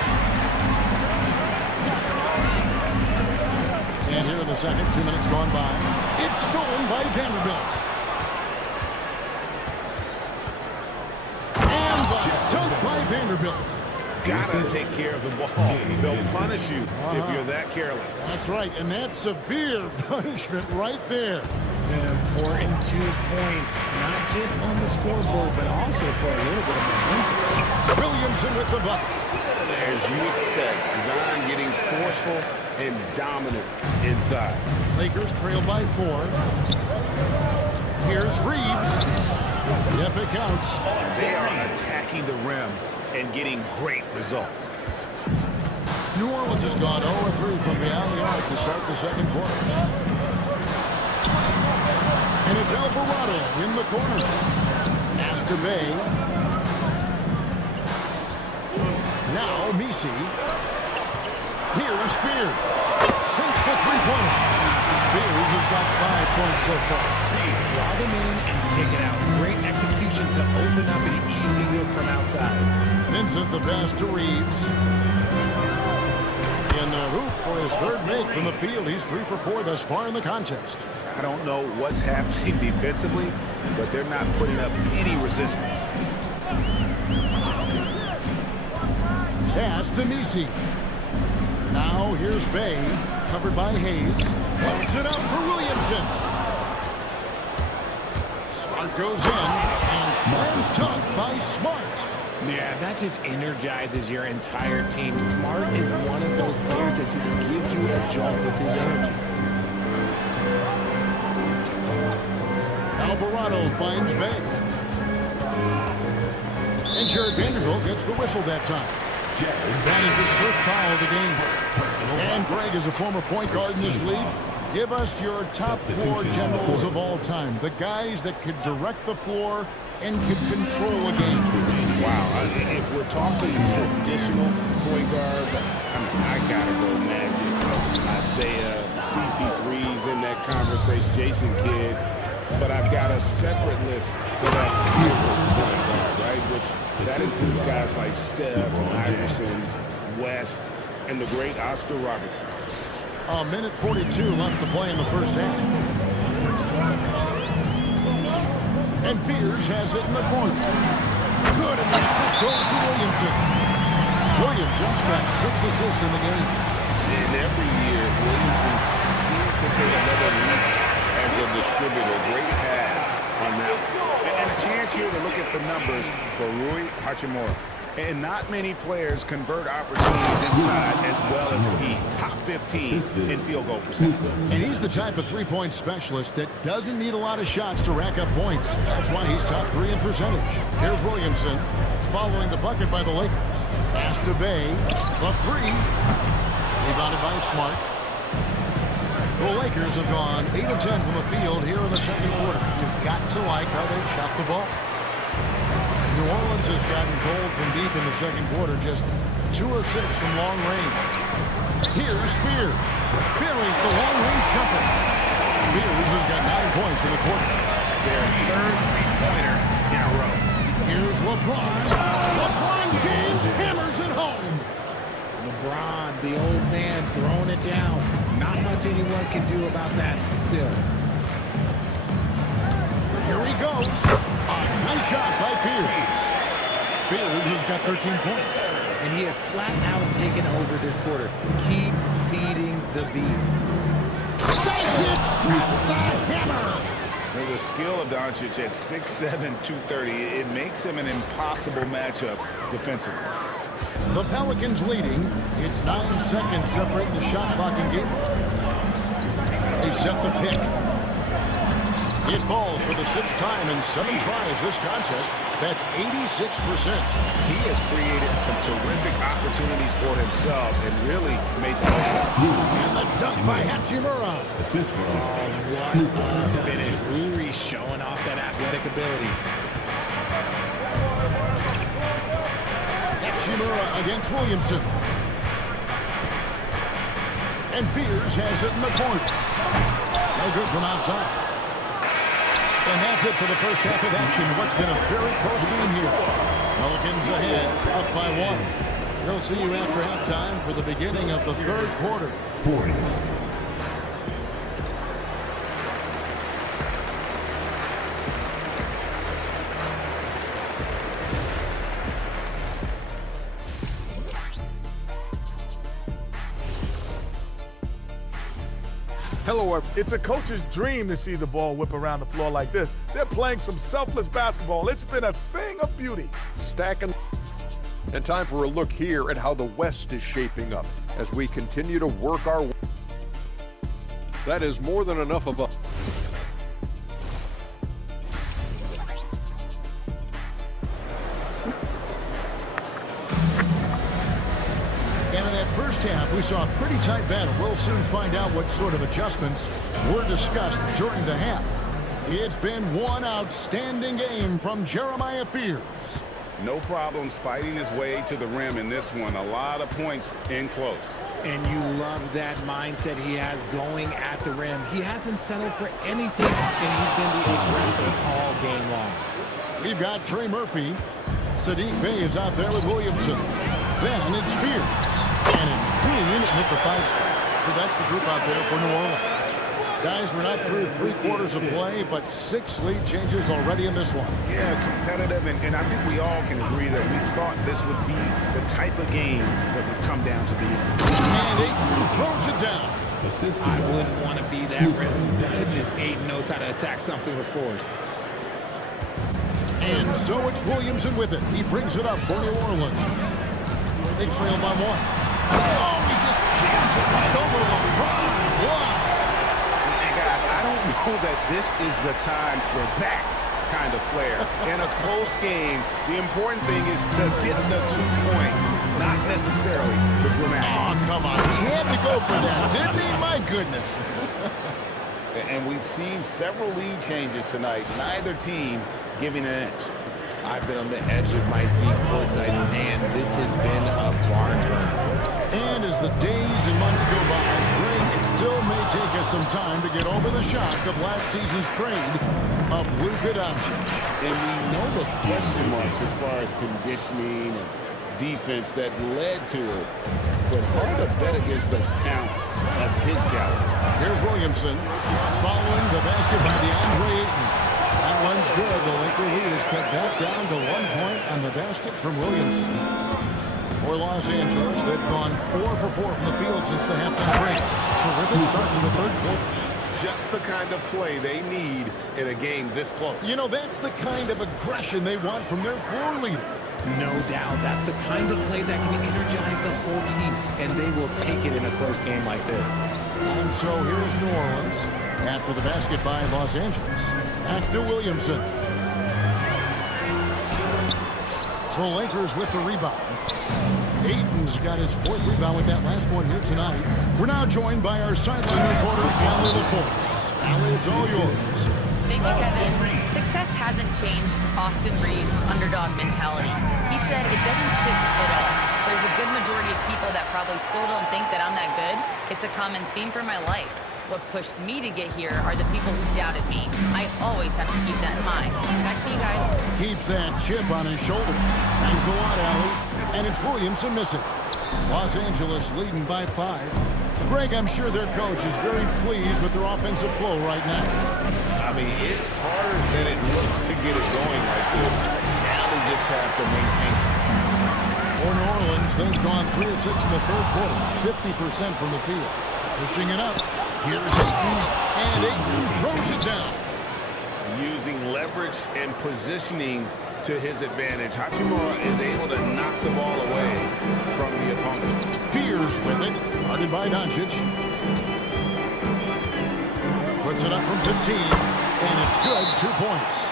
And here in the second, 2 minutes gone by. It's stolen by Vanderbilt. And the dunk by Vanderbilt. Gotta take care of the ball. They'll punish you if you're that careless. That's right, and that's severe punishment right there. An important 2 points, not just on the scoreboard, but also for a little bit of momentum. Williamson with the bucket. As you expect, Zion getting forceful and dominant inside. Lakers trail by 4. Here's Reeves. Yep, it counts. They are attacking the rim and getting great results. New Orleans has gone 0-3 from the alley arc to start the second quarter. And it's Alvarado in the corner. Master Bay. Now Misi. Here's Spears. Sinks the 3-pointer. Spears has got 5 points so far. Draw them in and kick it out. Great execution to open up an easy look from outside. Vincent the pass to Reeves. In the hoop for his 3rd make from the field. He's 3 for 4 thus far in the contest. I don't know what's happening defensively, but they're not putting up any resistance. Pass to Misi. Now here's Bay, covered by Hayes. Floats it up for Williamson. Smart goes in, and slam dunk by Smart. Yeah, that just energizes your entire team. Smart is one of those players that just gives you a jolt with his energy. Alvarado finds Bay. And Jared Vanderbilt gets the whistle that time. That is his first foul of the game. And Greg is a former point guard in this league. Give us your top 4 generals of all time. The guys that could direct the floor and can control a game. Wow, if we're talking traditional point guards, I gotta go Magic. Isaiah, CP3's in that conversation, Jason Kidd. But I've got a separate list for that point guard, right? Which that includes guys like Steph and Iverson, West, and the great Oscar Robertson. A minute 42 left to play in the first half. And Fears has it in the corner. Good, and the assist goes to Williamson. Williamson's got 6 assists in the game. And every year, Williamson seems to take another leap as a distributor. Great pass on that. And a chance here to look at the numbers for Rui Hachimura. And not many players convert opportunities inside as well as he. Top 15 in field goal percentage. And he's the type of three-point specialist that doesn't need a lot of shots to rack up points. That's why he's top 3 in percentage. Here's Williamson following the bucket by the Lakers. Pass to Bay. The 3. Rebounded by Smart. The Lakers have gone 8 of 10 from the field here in the second quarter. You've got to like how they've shot the ball. New Orleans has gotten cold from deep in the second quarter, just 2 of 6 from long range. Here's Fears. Buries the long-range jumper. Fears has got 9 points in the quarter. Their third three-pointer in a row. Here's LeBron. LeBron James hammers it home. LeBron, the old man, throwing it down. Not much anyone can do about that still. Here he goes. A nice shot by Fears. Fears has got 13 points. And he has flat out taken over this quarter. Keep feeding the beast. The skill of Doncic at 6'7", 230, it makes him an impossible matchup defensively. The Pelicans leading. It's 9 seconds separating the shot clock and game. They set the pick. It falls for the 6th time in 7 tries this contest. That's 86%. He has created some terrific opportunities for himself and really made the most of it. And the dunk by Hachimura. Oh, what a finish. Rui showing off that athletic ability. Hachimura against Williamson. And Fears has it in the corner. No good from outside. And that's it for the first half of action. What's been a very close game here. Pelicans ahead, up by 1. They'll see you after halftime for the beginning of the third quarter. 40. Hello, it's a coach's dream to see the ball whip around the floor like this. They're playing some selfless basketball. It's been a thing of beauty. Stacking. And time for a look here at how the West is shaping up as we continue to work our way. That is more than enough of a... And in that first half, we saw a pretty tight battle. We'll soon find out what sort of adjustments were discussed during the half. It's been one outstanding game from Jeremiah Fears. No problems fighting his way to the rim in this one. A lot of points in close. And you love that mindset he has going at the rim. He hasn't settled for anything, and he's been the aggressor all game long. We've got Trey Murphy. Sadiq Bey is out there with Williamson. Then it's Fears. And it's Green at the 5 spot. So that's the group out there for New Orleans. Guys, we're not through 3 quarters of play, but 6 lead changes already in this one. Yeah, competitive, and I think we all can agree that we thought this would be the type of game that would come down to the end. And Ayton throws it down. I wouldn't want to be that rim. This Ayton knows how to attack something with force. And so it's Williamson with it. He brings it up for New Orleans. They trail by 1. Oh, he just jams it right over LeBron. Wow. And guys, I don't know that this is the time for that kind of flair. In a close game, the important thing is to get the 2 points, not necessarily the dramatics. Oh, come on. He had to go for that, didn't he? My goodness. And we've seen several lead changes tonight. Neither team giving an edge. I've been on the edge of my seat courtside, and this has been a barn burner. And as the days and months go by, Greg, it still may take us some time to get over the shock of last season's trade of Luka Doncic. And we know the question marks as far as conditioning and defense that led to it. But hard to bet against the talent of his caliber. Here's Williamson following the basket by DeAndre Ayton. That one's good. The Laker lead is cut back down to 1 point on the basket from Williamson. For Los Angeles, they've gone 4 for 4 from the field since the halftime break. Terrific start to the third quarter. Just the kind of play they need in a game this close. You know, that's the kind of aggression they want from their floor leader. No doubt. That's the kind of play that can energize the whole team, and they will take it in a close game like this. And so here's New Orleans after the basket by Los Angeles. Back to Williamson. The Lakers with the rebound. Ayton's got his 4th rebound with that last one here tonight. We're now joined by our sideline reporter, Allie LaForce. Allie, it's all yours. Thank you, Kevin. Success hasn't changed Austin Reeves' underdog mentality. He said it doesn't shift at all. There's a good majority of people that probably still don't think that I'm that good. It's a common theme for my life. What pushed me to get here are the people who doubted me. I always have to keep that in mind. Back to you guys. Keeps that chip on his shoulder. Thanks a lot, Allie. And it's Williamson missing. Los Angeles leading by 5. Greg, I'm sure their coach is very pleased with their offensive flow right now. I mean, it's harder than it looks to get it going like this. Now they just have to maintain it. For New Orleans, they've gone 3 of 6 in the third quarter, 50% from the field. Pushing it up. Here's Ayton, and Ayton throws it down. Using leverage and positioning to his advantage, Hachimura is able to knock the ball away from the opponent. Fears with it, guarded by Doncic. Puts it up from 15, and it's good, 2 points.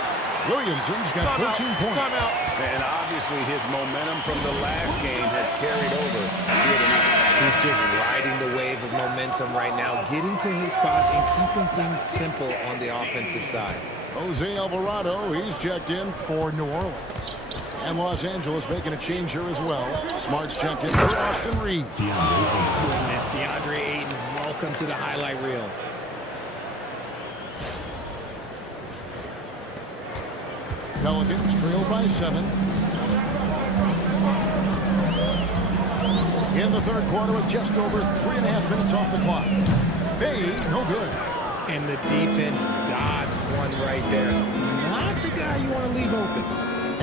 Williamson's got 14 points. And obviously his momentum from the last game has carried over here tonight. He's just riding the wave of momentum right now, getting to his spots and keeping things simple on the offensive side. Jose Alvarado, he's checked in for New Orleans. And Los Angeles making a change here as well. Smart's checked in for Austin Reeves. Goodness, DeAndre Ayton, welcome to the highlight reel. Pelicans trail by 7. In the third quarter with just over 3.5 minutes off the clock. Hey, no good. And the defense dodged one right there. Not the guy you want to leave open.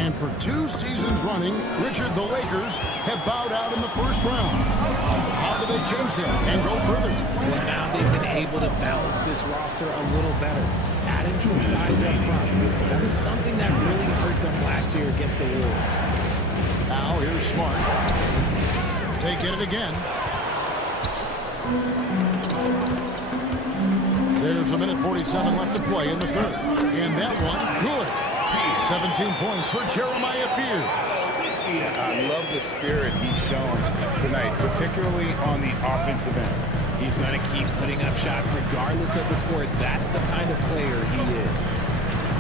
And for 2 seasons running, Richard, the Lakers have bowed out in the first round. How do they change that and go further? Well, now they've been able to balance this roster a little better, adding some size up front. That was something that really hurt them last year against the Wolves. Now here's Smart. They get it again. There's a minute 47 left to play in the third. And that one, good. 17 points for Jeremiah Fear. I love the spirit he's shown tonight, particularly on the offensive end. He's going to keep putting up shots regardless of the score. That's the kind of player he is.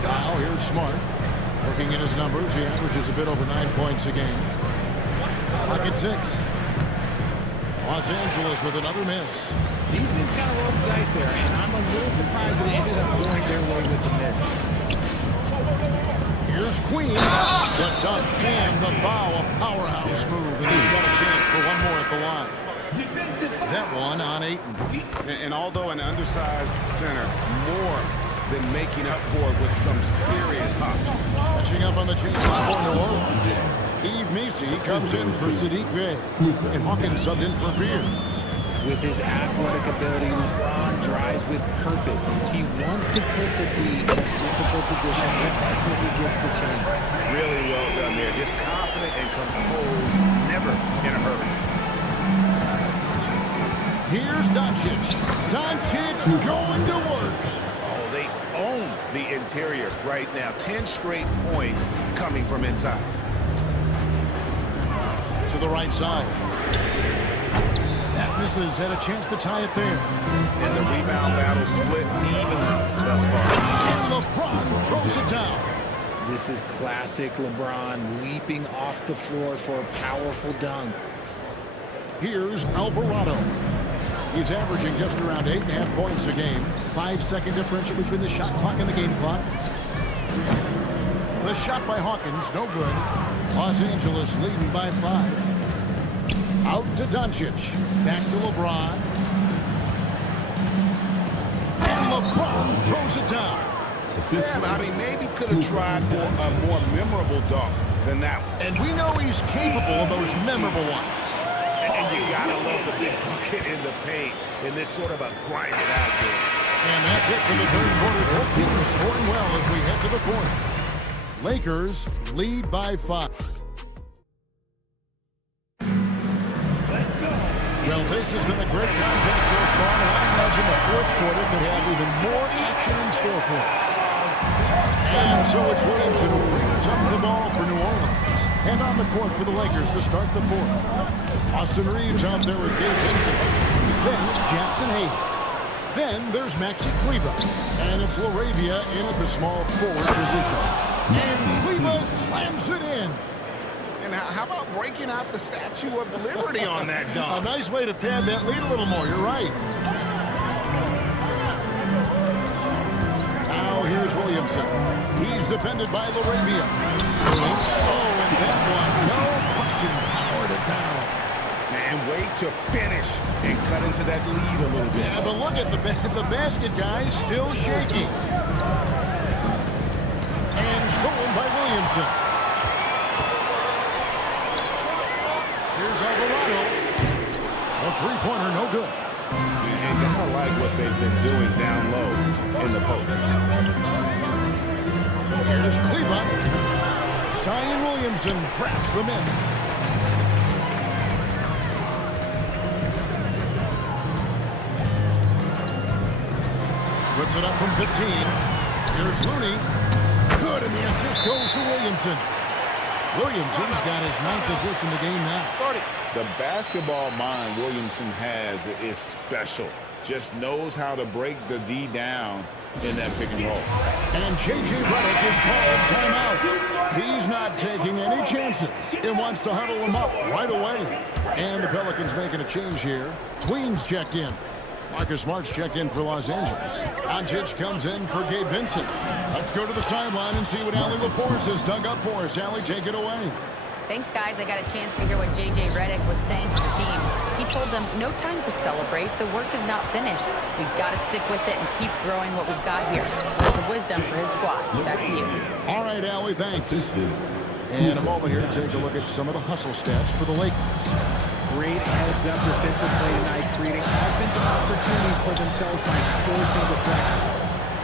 Now here's Smart. Looking at his numbers, he averages a bit over 9 points a game. Clock at 6. Los Angeles with another miss. Defense got to roll the dice there, and I'm a little surprised that it ended up going their way with the miss. Here's Queen, the dunk and the foul, a powerhouse move, and he's got a chance for one more at the line. That one on Ayton. And although an undersized center, more than making up for it with some serious hops. Catching up on the chances for New Orleans. Eve Macy comes in for Sadiq Bey, and Hawkins subbed in for Fear. With his athletic ability, LeBron drives with purpose. He wants to put the D in a difficult position whenever he gets the chance. Really well done there. Just confident and composed, never in a hurry. Here's Doncic. Doncic going to work. Oh, they own the interior right now. 10 straight points coming from inside. To the right side. That misses, had a chance to tie it there. And the rebound battle split evenly thus far. And LeBron throws it down. This is classic LeBron leaping off the floor for a powerful dunk. Here's Alvarado. He's averaging just around 8.5 points a game. 5-second differential between the shot clock and the game clock. The shot by Hawkins, no good. Los Angeles leading by 5. Out to Doncic. Back to LeBron. And LeBron throws it down. Yeah, I mean, maybe could have tried for a more memorable dunk than that one. And we know he's capable of those memorable ones. And you gotta love the big bucket in the paint in this sort of a grind-it-out game. And that's it for the third quarter. Both teams scoring well as we head to the fourth. Lakers lead by 5. Well, this has been a great contest so far, and I imagine the fourth quarter could have even more action in store for us. And so it's Williamson who brings up the ball for New Orleans. And on the court for the Lakers to start the fourth. Austin Reeves out there with Gabe Vincent. Then it's Jackson Hayes. Then there's Maxi Kleber. And it's LaRavia in at the small forward position. And Kleber slams it in. And how about breaking out the Statue of Liberty on that dunk? A nice way to pad that lead a little more. You're right. Now here's Williamson. He's defended by LaRavia. Oh, and that one, no question, powered it down. And wait to finish and cut into that lead a little bit. Yeah, but look at the basket, guys, still shaking. And stolen by Williamson. Here's Alvarado. A three-pointer, no good. And gotta like what they've been doing down low in the post. Here's Kleber. Zion Williamson traps the miss. Puts it up from 15. Here's Looney. Good, and the assist goes to Williamson. Williamson's got his 9th assist in the game now. The basketball mind Williamson has is special. Just knows how to break the D down in that pick and roll. And J.J. Redick is called timeout. He's not taking any chances. He wants to huddle him up right away. And the Pelicans making a change here. Queens checked in. Marcus Smart's checked in for Los Angeles. Doncic comes in for Gabe Vincent. Let's go to the sideline and see what Allie LaForce has dug up for us. Allie, take it away. Thanks, guys. I got a chance to hear what J.J. Redick was saying to the team. He told them, no time to celebrate. The work is not finished. We've got to stick with it and keep growing what we've got here. Lots of wisdom for his squad. Back to you. All right, Allie, thanks. And a moment here to take a look at some of the hustle stats for the Lakers. Great heads-up defensive play tonight, creating offensive opportunities for themselves by forcing deflections.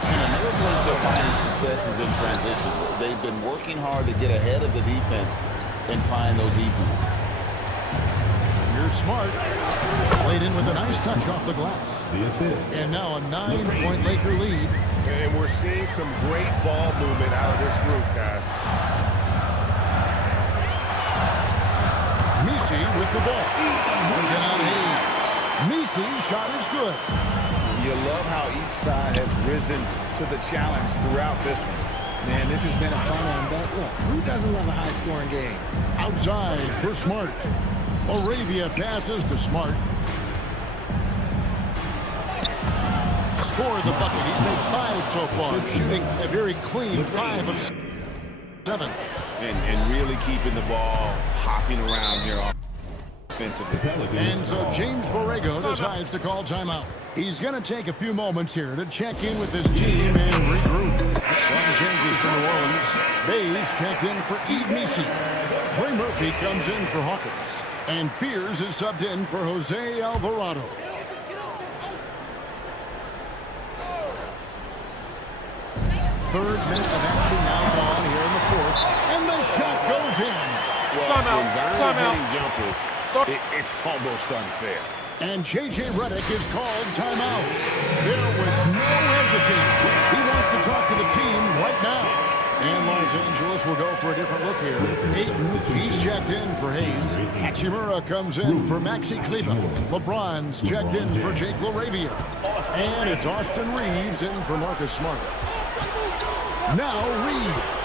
And another place they're finding success is in transition. They've been working hard to get ahead of the defense and find those easy ones. Here's Smart. Played in with a nice touch off the glass. And now a 9-point Laker lead. And we're seeing some great ball movement out of this group, guys. Messi with the ball. Working on Hayes. Messi's shot is good. You love how each side has risen to the challenge throughout this one. Man, this has been a fun one, but look, who doesn't love a high-scoring game? Outside for Smart. Arabia passes to Smart. Scored the bucket. He's made 5 so far, shooting a very clean 5 of 7. And really keeping the ball hopping around here offensively. And so James Borrego decides to call timeout. He's going to take a few moments here to check in with his team and regroup. Some changes for New Orleans. Bays checked in for Yves Messi. Trey Murphy comes in for Hawkins. And Fears is subbed in for Jose Alvarado. Third minute of action now gone here in the fourth. And the shot goes in. Timeout. It's almost unfair. And J.J. Redick is called timeout. There was no hesitating. He wants to talk to the team right now. And Los Angeles will go for a different look here. Ayton, he's checked in for Hayes. Hachimura comes in for Maxi Kleber. LeBron's checked in for Jake LaRavia. And it's Austin Reeves in for Marcus Smart. Now Reeves.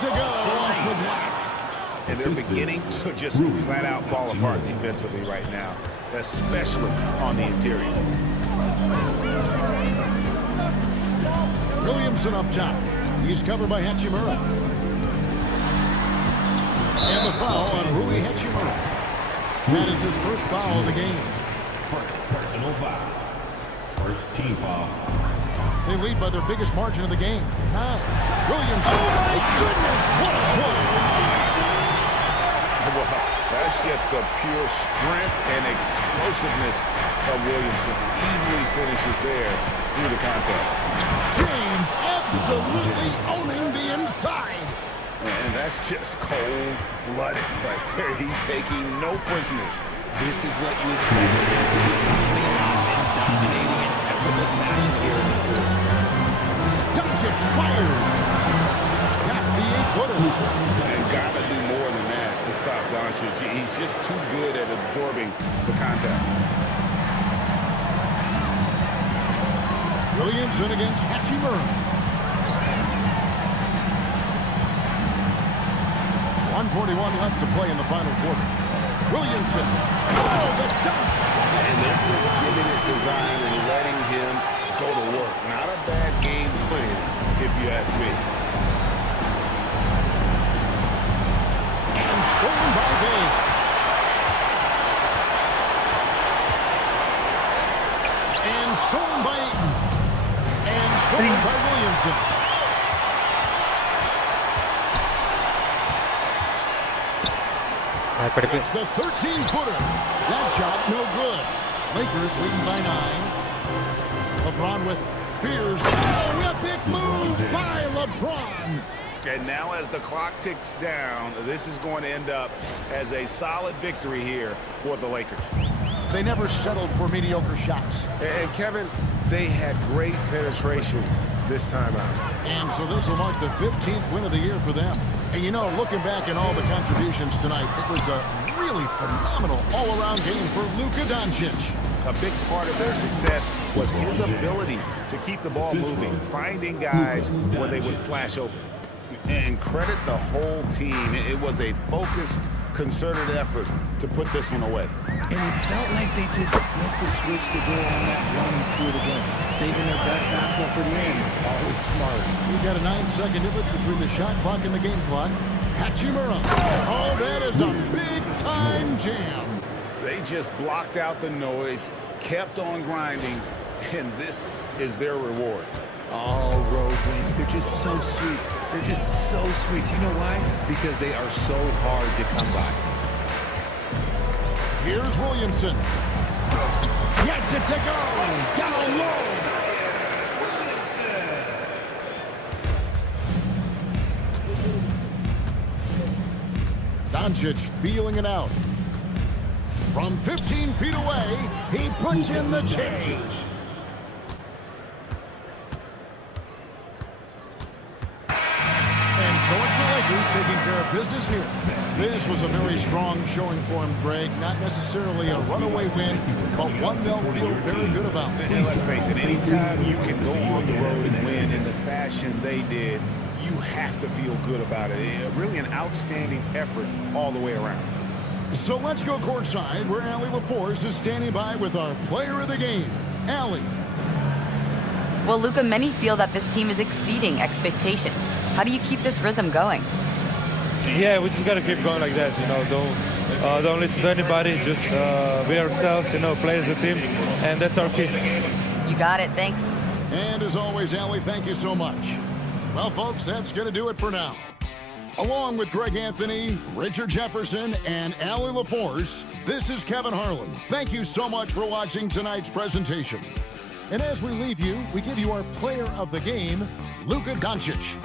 to go off the glass. And they're beginning to just flat out fall apart defensively right now, especially on the interior. Williamson up top. He's covered by Hachimura. And the foul on Rui Hachimura. That is his first foul of the game. Personal foul. First team foul. They lead by their biggest margin of the game. 9. Williams. Oh, my goodness. What a play. Well, that's just the pure strength and explosiveness of Williamson. Easily finishes there through the contact. James absolutely owning the inside. And that's just cold-blooded right there. He's taking no prisoners. This is what you expect of him. He's keeping it and dominating in effortless fashion here in the fourth. Doncic fires. Tap the 8-footer. And gotta do more than that to stop Doncic. He's just too good at absorbing the contact. Williamson against Hachimura. 1:41 left to play in the final quarter. Williamson. Oh, the dunk. And they're just giving it to Zion and letting him go to work. Not a bad game plan, if you ask me. And stolen by Bay. And stolen by Ayton. And stolen by Williamson. It's the 13-footer. That shot, no good. Lakers leading by 9. LeBron with fears. Oh, epic move by LeBron. And now as the clock ticks down, this is going to end up as a solid victory here for the Lakers. They never settled for mediocre shots. And Kevin, they had great penetration this time out. And so this will mark the 15th win of the year for them. And you know, looking back at all the contributions tonight, it was a really phenomenal all-around game for Luka Doncic. A big part of their success was his ability to keep the ball moving, finding guys when they would flash open. And credit the whole team. It was a focused, concerted effort to put this one away. And it felt like they just flipped the switch to go on that run and see it again. Saving their best basketball for the end. Always smart. We've got a 9-second difference between the shot clock and the game clock. Hachimura. Oh, that is a big-time jam. They just blocked out the noise, kept on grinding, and this is their reward. Oh, road wins. They're just so sweet. They're just so sweet. You know why? Because they are so hard to come by. Here's Williamson. Gets it to go. Down low. Doncic feeling it out. From 15 feet away, he puts in the change. So it's the Lakers taking care of business here. This was a very strong showing for him, Greg. Not necessarily a runaway win, but one they'll feel very good about. And let's face it, anytime you can go on the road and win in the fashion they did, you have to feel good about it. Really an outstanding effort all the way around. So let's go courtside, where Allie LaForce is standing by with our player of the game, Allie. Well, Luka, many feel that this team is exceeding expectations. How do you keep this rhythm going? Yeah, we just got to keep going like that. You know, don't listen to anybody. Just be ourselves. You know, play as a team, and that's our key. You got it. Thanks. And as always, Allie, thank you so much. Well, folks, that's going to do it for now. Along with Greg Anthony, Richard Jefferson, and Allie LaForce, this is Kevin Harlan. Thank you so much for watching tonight's presentation. And as we leave you, we give you our player of the game, Luka Doncic.